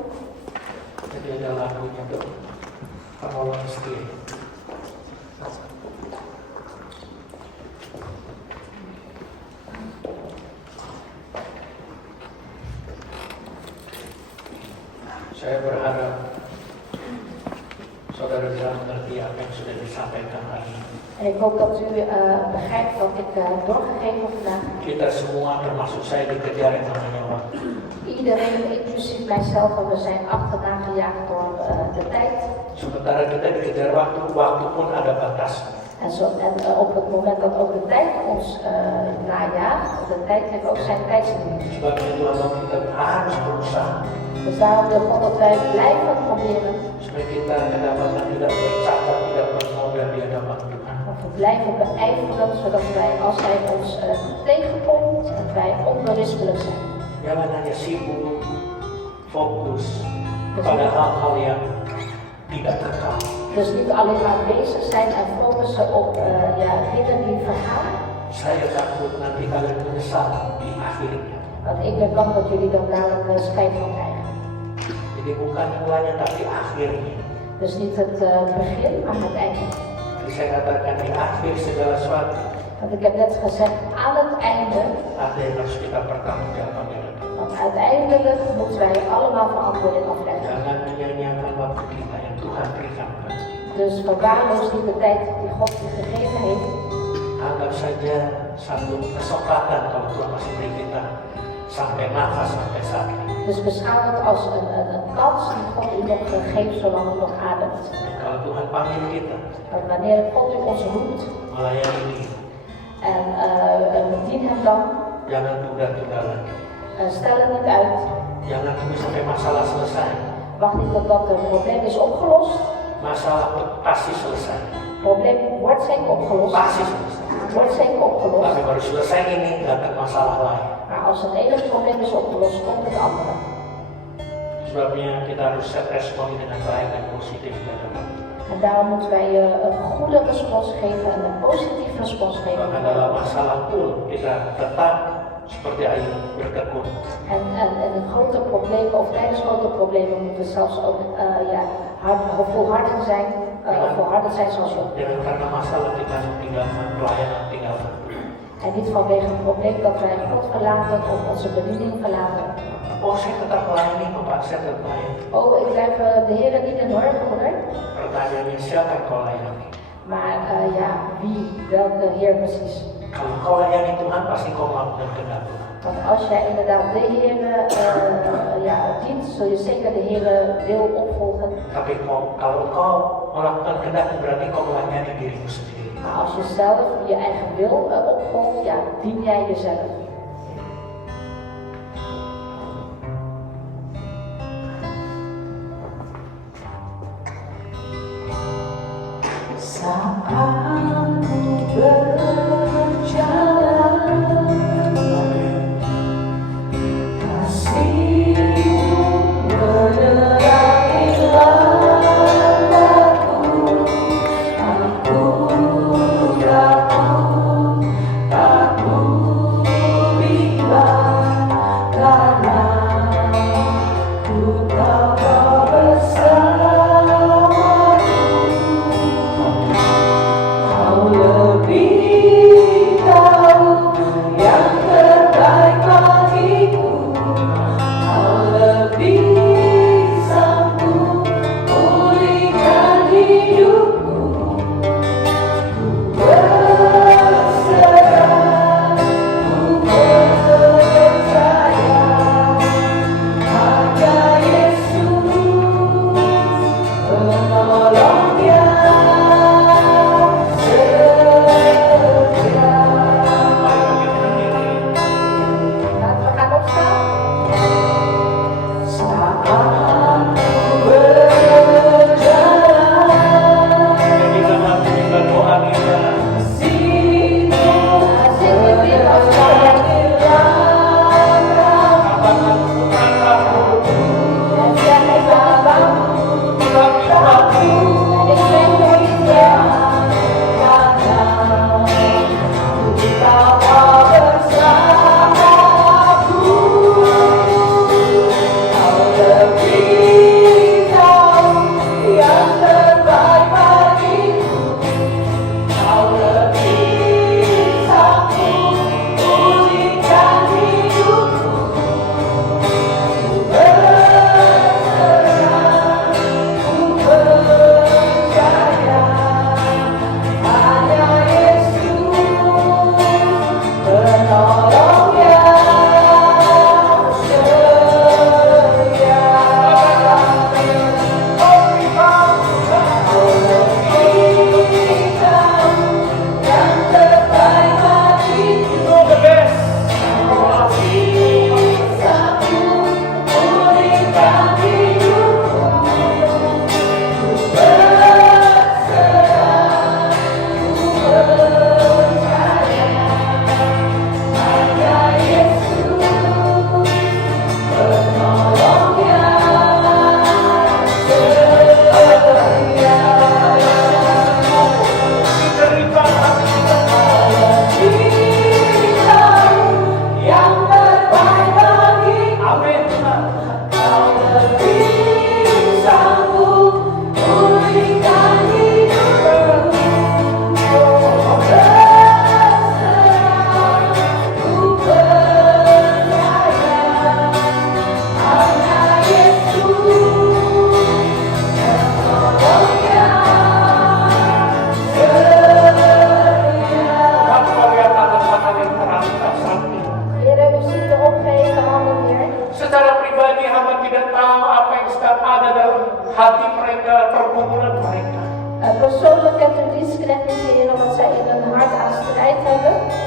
Jadi ada lagunya tuh, Pengolong Setia. Saya berharap saudara bisa mengerti apa yang sudah disampaikan hari ini. En ik hoop dat u begrijpt wat ik doorgegeven heb vandaag. Kita semua termasuk saya dikejar yang namanya waktu. Iedereen, inclusief mijzelf, want we zijn achterna gejaagd door de tijd. Sementara kita dikejar waktu, waktu pun ada batasnya. En op het moment dat ook de tijd ons najaagt, de tijd heeft ook zijn tijdslimiet. Sebab itu Allah kita harus berusaha Dus daarom wil God dat wij blijven proberen. supaya kita kedapatan tidak bercacat, tidak bernoda di hadapan Tuhan. Dat we blijven beijveren, zodat wij, als Hij ons tegenkomt, dat wij onberispelijk zijn. Jangan hanya sibuk, fokus pada hal-hal yang tidak kekal. Dus niet alleen maar bezig zijn en focussen op dingen die vergaan. Saya takut nanti kalian menyesal di akhirnya. Want ik ben bang dat jullie dan dadelijk spijt van krijgen. Jadi bukan mulanya tapi akhirnya. Dus niet het begin, maar het einde. Jadi saya katakan di akhir segala sesuatu Want ik heb net gezegd, aan het einde, ada yang harus kita pertanggungjawabkan di hadapan. want uiteindelijk moeten wij allemaal verantwoording afleggen. Jangan menyanyiakan waktu kita yang Tuhan berikan kepada kita. Dus verwaarloos niet de tijd die God je gegeven heeft. Anggap saja satu kesempatan kalau Tuhan masih beri kita sampai nafas, sampai saat ini. Dus beschouw het als een kans die God u nog geeft zolang u nog ademt. Kalau Tuhan panggil kita Want wanneer God u ons roept melayani Dia, en dien hem dan, jangan tunda-tunda lagi. stel het niet uit. Jangan tunggu sampai masalah selesai. Wacht niet totdat het probleem is opgelost. Masalah pasti selesai. Het probleem wordt zeker opgelost. Pasti selesai. Wordt zeker opgelost. Tapi baru selesai ini datang masalah lain. Maar als het ene probleem is opgelost, komt het andere. Sebabnya kita harus set respon dengan baik dan positif dalam. En daarom moeten wij een goede respons geven en een positief respons geven. Bahkan dalam masalah pun kita tetap seperti Ayub bertekun. En een grote probleem, of tijdens grote problemen, moeten we zelfs ook volhardend zijn, zoals Job. Jangan karena masalah kita tinggalkan pelayanan, tinggalkan Tuhan. En niet vanwege een probleem dat wij God verlaten of onze bediening verlaten. Oh, saya tetap melayani, Bapak, saya tetap melayani. Oh, ik blijf de Heer niet in hoor, broeder. Pertanyaannya, siapa yang kau layani? Maar wie, welke Heer precies? Kalau kau layani Tuhan, pasti kau melakukan kehendak Tuhan. Want als jij inderdaad de Heer dient, zul je zeker de Heer wil opvolgen. Tapi kalau kau melakukan kehendak, berarti kau melayani dirimu sendiri. Maar als je zelf je eigen wil opvolgt, dien jij jezelf. Saat aku berjalan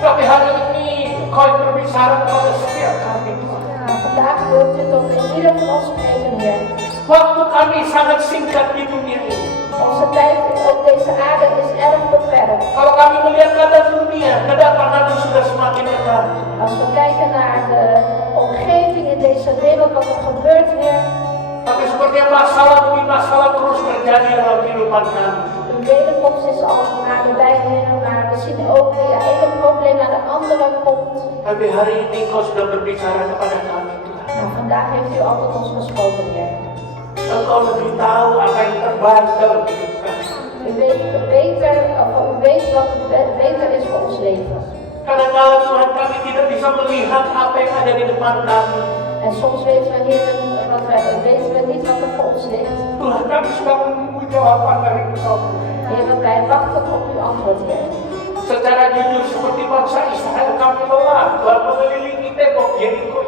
Tapi hari ini Engkau yang berbicara kepada setiap kami. Ja, vandaag wilt u tot in ieder van ons spreken, Heer. Waktu kami sangat singkat di dunia ini. Onze tijd op deze aarde is erg beperkt. Kalau kami melihat keadaan dunia, kedatangan sudah semakin dekat. Als we kijken naar de omgeving in deze wereld, wat er gebeurt, Heer. Tapi sepertinya masalah demi masalah terus terjadi dalam kehidupan kami. Uw wederkomst is al nabij, Heer, maar we zien ook ja, ene probleem naar de andere komt. Tapi hari ini Engkau sudah berbicara kepada kami, Tuhan. Nou, vandaag heeft u al tot ons gesproken, Heer. Engkau lebih tahu apa yang terbaik dalam hidup kami. U weet beter, of u weet wat beter is voor ons leven. Kadang-kadang Tuhan kami tidak bisa melihat apa yang ada di depan kami. En soms weten we, Heer, weten we niet wat er voor ons ligt. Tuhan kami sedang menunggu jawaban dari Engkau. Heer, wij wachten op uw antwoord, Heer. Secara jujur seperti bangsa Israel kami lelah Tuhan mengelilingi tembok Yeriko.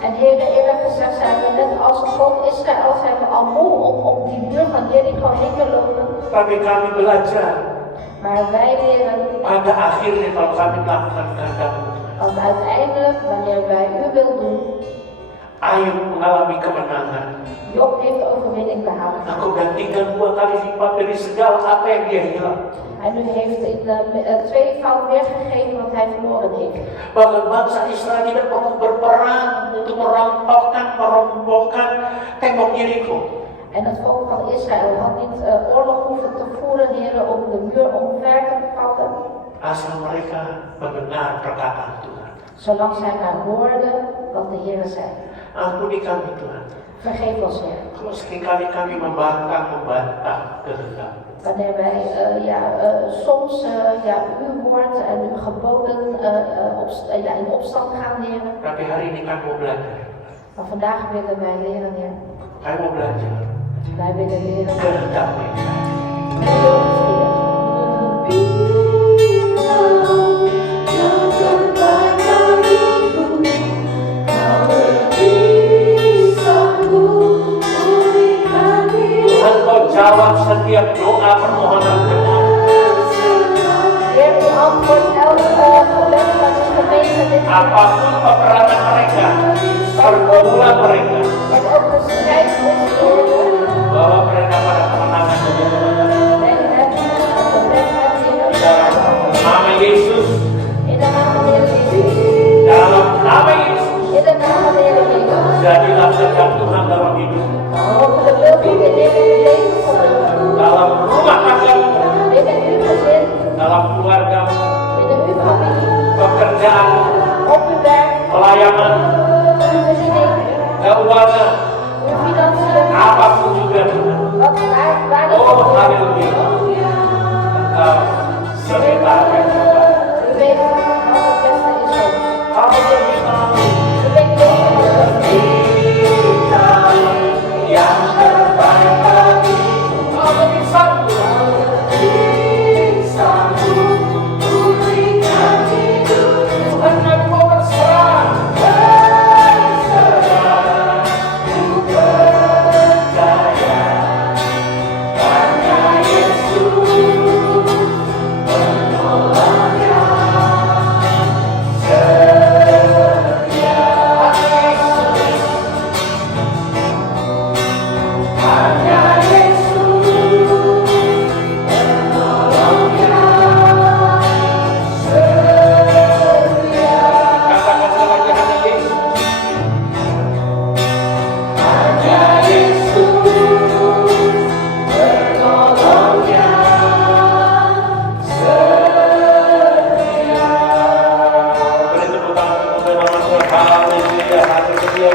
En Heer, eerlijk gezegd zijn we net als het volk Israël zijn we al moe om die muur van Jericho heen te lopen. Tapi kami belajar Maar wij leren, pada akhirnya kalau kami melakukan kehendak-Mu, want uiteindelijk, wanneer wij uw wil doen, Ayub mengalami kemenangan. Job heeft de overwinning behaald. Aku gantikan 2 kali lipat dari segala apa yang dia hilang. En u heeft in tweevoud meer gegeven wat hij verloren heeft. Bahkan bangsa Israel tidak perlu berperang untuk merobohkan tembok Yeriko. En het volk van Israël had niet oorlog hoeven te voeren, heren, om de muur omver te vatten. Asal mereka mendengar perkataan Tuhan. Zolang zij maar hoorden wat de Heer zei. Ampuni kami Tuhan. Vergeef ons, Heer. Kalau seringkali kami membantah kehendak. Wanneer wij soms uw woord en uw geboden in opstand gaan leren. Tapi hari ini kami mau belajar. Maar vandaag willen wij leren, Heer. Kami mau belajar Wij willen leren. kehendak-Mu. Tuhan Kau jawab setiap doa permohonan jemaat. Heer, u antwoordt elk gebed van de gemeente dit jaar. Apapun peperangan mereka, pergumulan mereka, En ook de strijd is, Heer. bawa mereka pada kemenangan demi kemenangan. Breng het, Heer. Dalam nama Yesus, In de naam van de Heer Jezus. dalam nama Yesus, In de naam van de Heer Jezus. jadilah kehendak Tuhan dalam hidup, Mogen de wil van de Heer in uw leven volgen. dalam rumah tanggamu, Binnen uw gezin, dalam keluargamu, binnen uw familie, pekerjaanmu, op uw werk, pelayanan, uw bediening, keuangan, uw financiën, apapun juga Tuhan. waar dat Oh, ook is. haleluya. Engkau sementara yang terbaik. U weet wat het beste is voor ons. Kamu lebih tahu U weet beter wat het beste is. yang terbaik bagi kau lebih sanggup. Tuhan kami mau berserah. Katakan sekali lagi, hanya Yesus. Beri tepuk tangan untuk nama Tuhan. Haleluya, haleluya.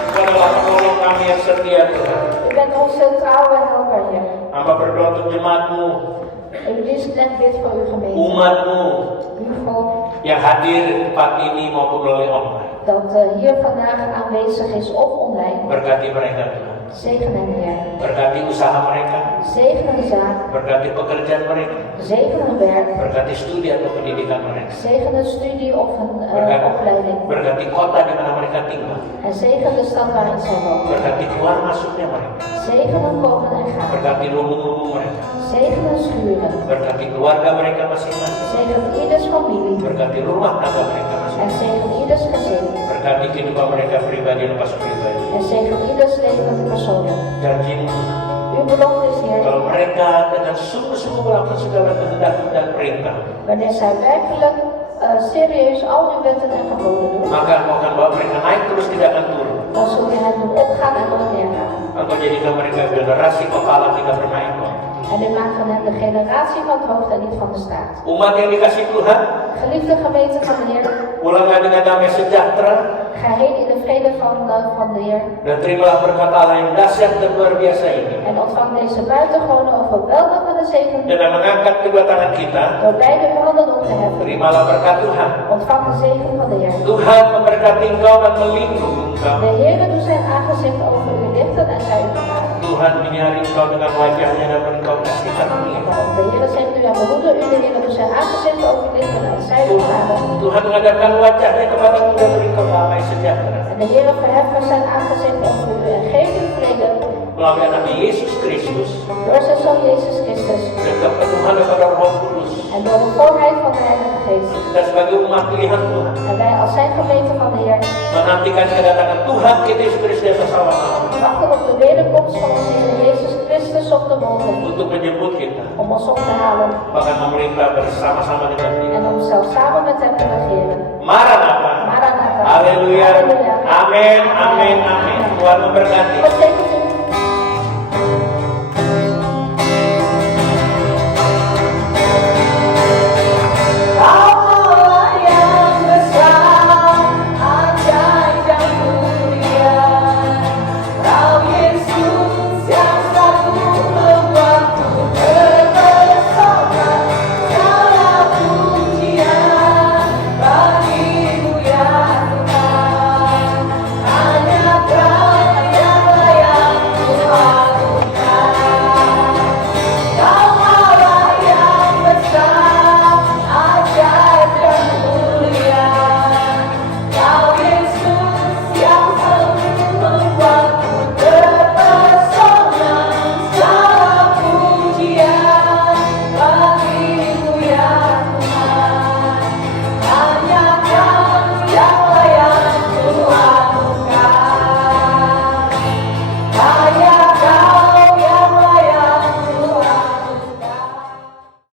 Engkau adalah penolong kami yang setia Tuhan. U bent onze trouwe helper, Heer. Hamba berdoa untuk jemaat-Mu, En u is en bid voor uw gemeente. umat-Mu Uw volk yang hadir di tempat ini maupun melalui online. dat hier vandaag aanwezig is of online. Berkati mereka Tuhan. Zegen hen, Heer. Berkati usaha mereka, Zegen hun zaak. berkati pekerjaan mereka, Zegen hun werk. berkati studi atau pendidikan mereka, Zegen hun studie of hun opleiding. berkati kota di mana mereka tinggal, En zegen de stad waarin zij wonen. berkati keluar masuknya mereka, Zegen hun komen en gaan. berkati lubung-lubung mereka, Zegen hun schuren. berkati keluarga mereka masing-masing, Zegen ieders familie. berkati rumah tangga mereka En masing-masing, zegen ieders gezin. berkati kehidupan mereka pribadi lepas pribadi. En zegen ieders leven persoonlijk. Janjimu, Uw belofte is, Heer, kalau mereka dengan sungguh-sungguh melakukan segala kehendak dan perintah, wanneer zij werkelijk serieus al uw wetten en geboden doen, maka engkau akan bawa mereka naik terus, tidak akan turun. dan zul je hen doen opgaan en nooit neergaan. Engkau jadikan mereka generasi kepala, tidak pernah ikut. En u maakt van hen de generatie van het hoofd en niet van de staat. Umat yang dikasih Tuhan, Geliefde gemeente van de Heer, pulanglah dengan damai sejahtera ga heen in de vrede van de Heer dan terimalah berkat Allah yang dahsyat dan luar biasa ini. en ontvang deze buitengewone overweldigende zegen Dengan mengangkat kedua tangan kita, door beide handen op te heffen. terimalah berkat Tuhan. Ontvang de zegen van de Heer. Tuhan memberkati engkau dan melindungi engkau. De Heer doet zijn aangezicht over u lichten en zij u vermaken. Tuhan menyinari engkau dengan wajahnya dan engkau kasih karunia. De Heer zegt u en behoede u, de Heer doet zijn aangezicht over u lichten en zij u vermaken. Tuhan menghadapkan wajahnya kepadamu dan beri engkau damai sejahtera. En de Heer verheffen zijn aangezicht over u en geeft u vrede Melalui anaknya Yesus Kristus door zijn Zoon Jezus Christus dan kepenuhan daripada Roh Kudus. en door de volheid van de Heilige Geest. Kita sebagai umat pilihan Tuhan En wij als zijn gemeente van de Heer menantikan kedatangan Tuhan kita Yesus Kristus di atas awan-awan wachten op de wederkomst van onze Heer Jezus Christus op de wolken untuk menjemput kita, om ons op te halen bahkan memerintah bersama-sama dengan Dia. en om zelfs samen met hem te regeren. Maranatha. Maranatha. Haleluya. Haleluya. Amin, amin, amin. Tuhan memberkati. God zegen u